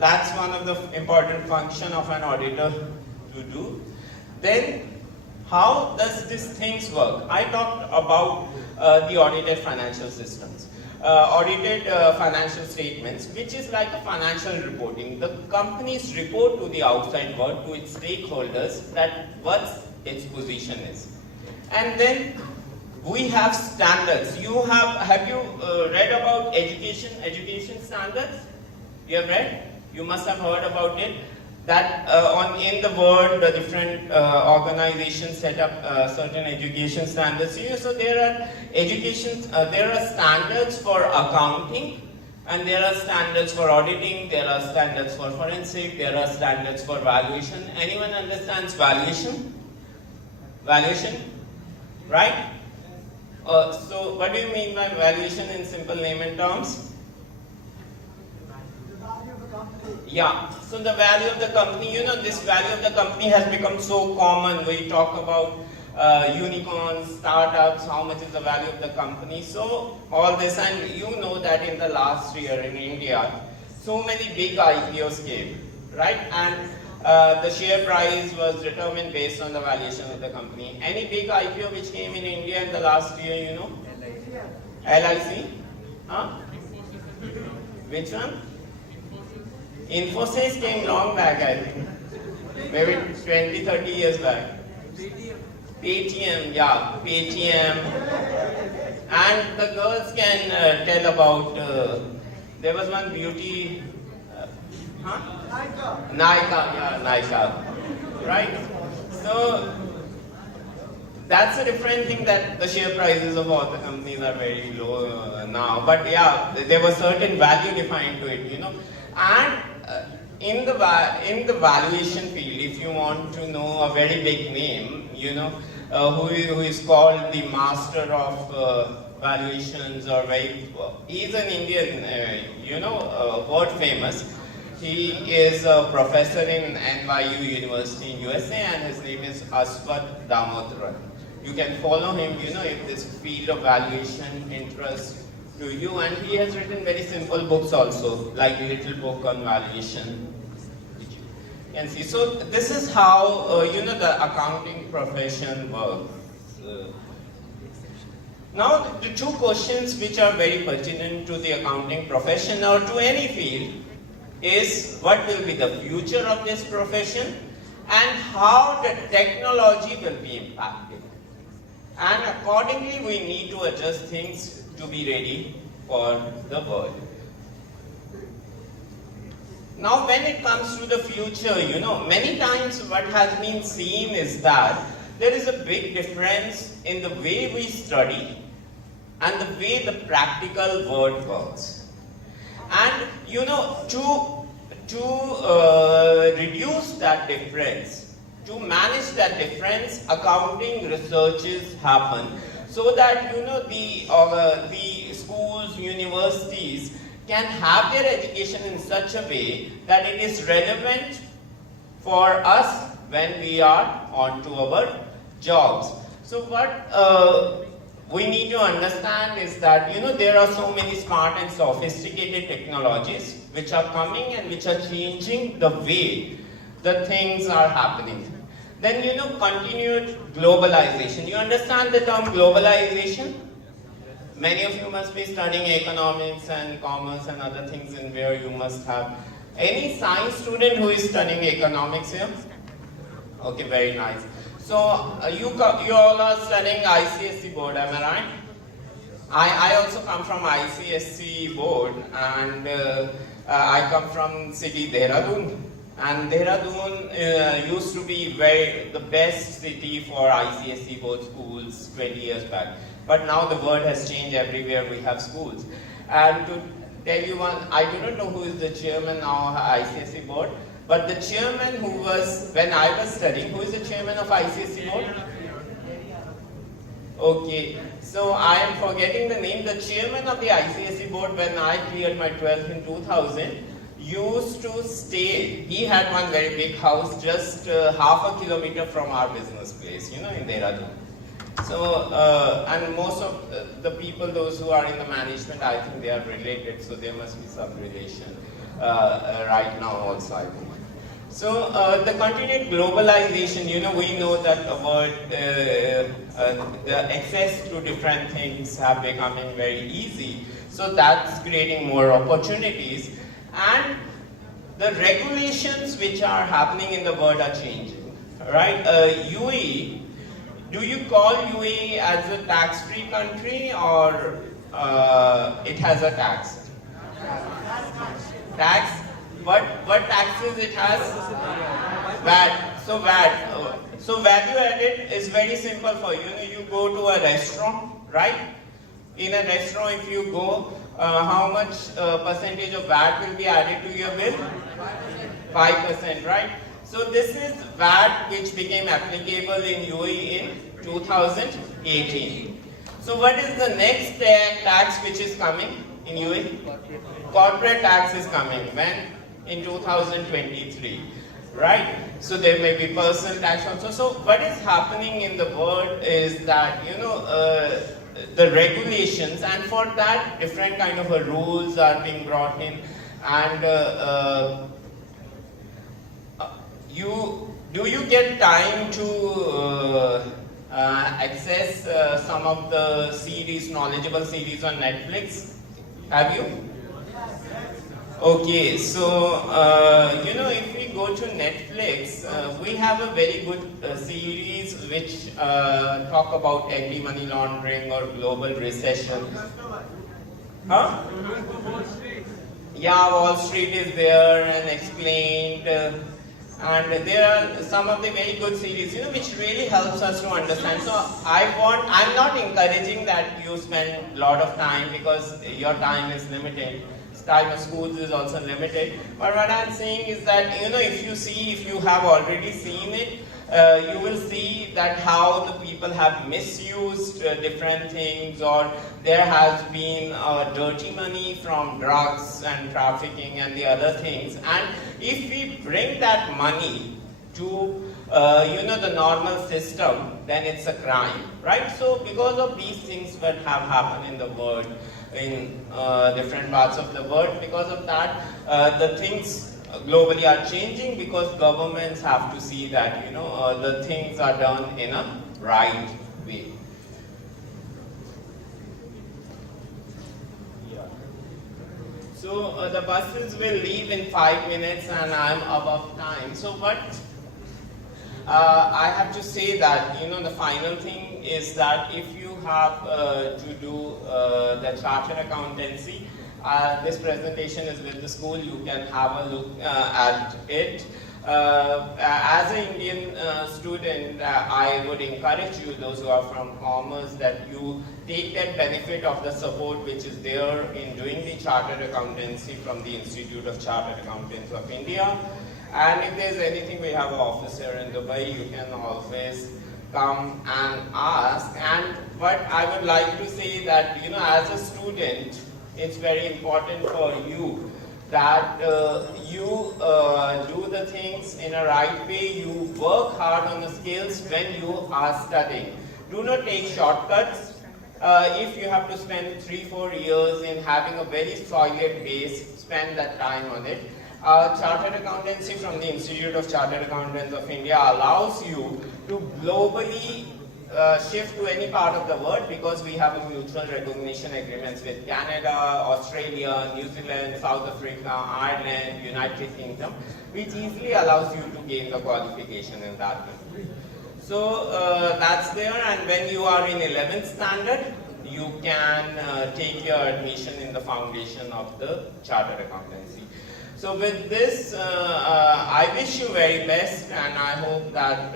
that's one of the important function of an auditor to do. Then how does these things work? I talked about the audited financial systems. Audited financial statements, which is like a financial reporting. The companies report to the outside world, to its stakeholders, that what its position is. And then we have standards. Have you read about education standards? You have read? You must have heard about it. That in the world, the different organizations set up certain education standards. So there are there are standards for accounting, and there are standards for auditing, there are standards for forensic, there are standards for valuation. Anyone understands valuation? Valuation? Right? So what do you mean by valuation in simple layman terms? Yeah, so the value of the company, you know, this value of the company has become so common. We talk about unicorns, startups, how much is the value of the company. So all this, and you know that in the last year in India, so many big IPOs came, right? And the share price was determined based on the valuation of the company. Any big IPO which came in India in the last year, you know? LIC? Huh? Which one? Infosys came long back, I think. Maybe 20, 30 years back. Paytm, yeah, Paytm. And the girls can tell about, there was one beauty, Nika, right? So, that's a different thing, that the share prices of all the companies are very low now. But yeah, there was certain value defined to it, you know. And in the valuation field, if you want to know a very big name, you know, who is called the master of valuations, or he's an Indian, you know, world famous. He is a professor in NYU University in USA, and his name is Aswath Damodaran. You can follow him, you know, if this field of valuation interests to you, and he has written very simple books also, like Little Book on Valuation, which you can see. So this is how you know, the accounting profession works. Now the two questions which are very pertinent to the accounting profession or to any field is, what will be the future of this profession and how the technology will be impacted. And accordingly we need to adjust things to be ready for the world. Now when it comes to the future, you know, many times what has been seen is that there is a big difference in the way we study and the way the practical world works. And to reduce that difference, to manage that difference, accounting researches happen so that the schools, universities can have their education in such a way that it is relevant for us when we are on to our jobs. So what we need to understand is that there are so many smart and sophisticated technologies which are coming and which are changing the way the things are happening. Then continued globalization. You understand the term globalization? Many of you must be studying economics and commerce and other things in where you must have. Any science student who is studying economics here? Okay, very nice. So you all are studying ICSE board, am I right? I also come from ICSE board, and I come from city Dehradun. And Dehradun used to be the best city for ICSE board schools 20 years back. But now the world has changed, everywhere we have schools. And to tell you one, I do not know who is the chairman now of ICSE board, but the chairman who was, when I was studying, who is the chairman of ICSE board? Okay, so I am forgetting the name. The chairman of the ICSE board, when I cleared my 12th in 2000, used to stay. He had one very big house just half a kilometer from our business place, in Dehradun. So, and most of the people, those who are in the management, I think they are related, so there must be some relation right now also, I think. So, the continued globalization, we know that the world, the access to different things have becoming very easy. So that's creating more opportunities. And the regulations which are happening in the world are changing, right? UAE, do you call UAE as a tax-free country or it has a tax? Tax? What taxes it has? VAT. So VAT. So value added is very simple for you. You go to a restaurant, right? In a restaurant, if you go, how much percentage of VAT will be added to your bill? 5%, right? So this is VAT which became applicable in UAE in 2018. So what is the next tax which is coming in UAE? Corporate tax is coming. When? In 2023. Right? So there may be personal tax also. So what is happening in the world is that, the regulations, and for that different kind of rules are being brought in, and do you get time to access some of the series, knowledgeable series on Netflix? Have you? Okay, so if we go to Netflix, we have a very good series which talk about anti-money laundering or global recession. Huh? Yeah, Wall Street is there and explained, and there are some of the very good series, which really helps us to understand. So I'm not encouraging that you spend a lot of time because your time is limited. Time of schools is also limited, but what I'm saying is that if you have already seen it, you will see that how the people have misused different things, or there has been dirty money from drugs and trafficking and the other things. And if we bring that money to the normal system, then it's a crime, right? So because of these things that have happened in the world, in different parts of the world, because of that, the things globally are changing, because governments have to see that the things are done in a right way. Yeah. So the buses will leave in 5 minutes and I'm above time. So what I have to say that, the final thing is that if you have to do the chartered accountancy, this presentation is with the school, you can have a look at it. As an Indian student, I would encourage you, those who are from commerce, that you take that benefit of the support which is there in doing the chartered accountancy from the Institute of Chartered Accountants of India. And if there's anything, we have an officer in Dubai, you can always come and ask. But I would like to say that, as a student, it's very important for you that you do the things in a right way, you work hard on the skills when you are studying. Do not take shortcuts. If you have to spend 3-4 years in having a very solid base, spend that time on it. Chartered accountancy from the Institute of Chartered Accountants of India allows you to globally shift to any part of the world, because we have a mutual recognition agreements with Canada, Australia, New Zealand, South Africa, Ireland, United Kingdom, which easily allows you to gain the qualification in that country. So that's there, and when you are in 11th standard, you can take your admission in the foundation of the Chartered Accountancy. So with this, I wish you very best, and I hope that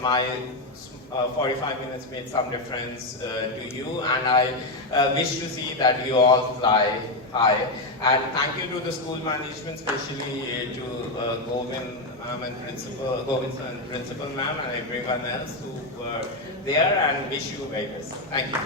my 45 minutes made some difference to you, and I wish to see that you all fly high. And thank you to the school management, especially to Govind and Principal Ma'am, and everyone else who were there, and wish you very best. Thank you.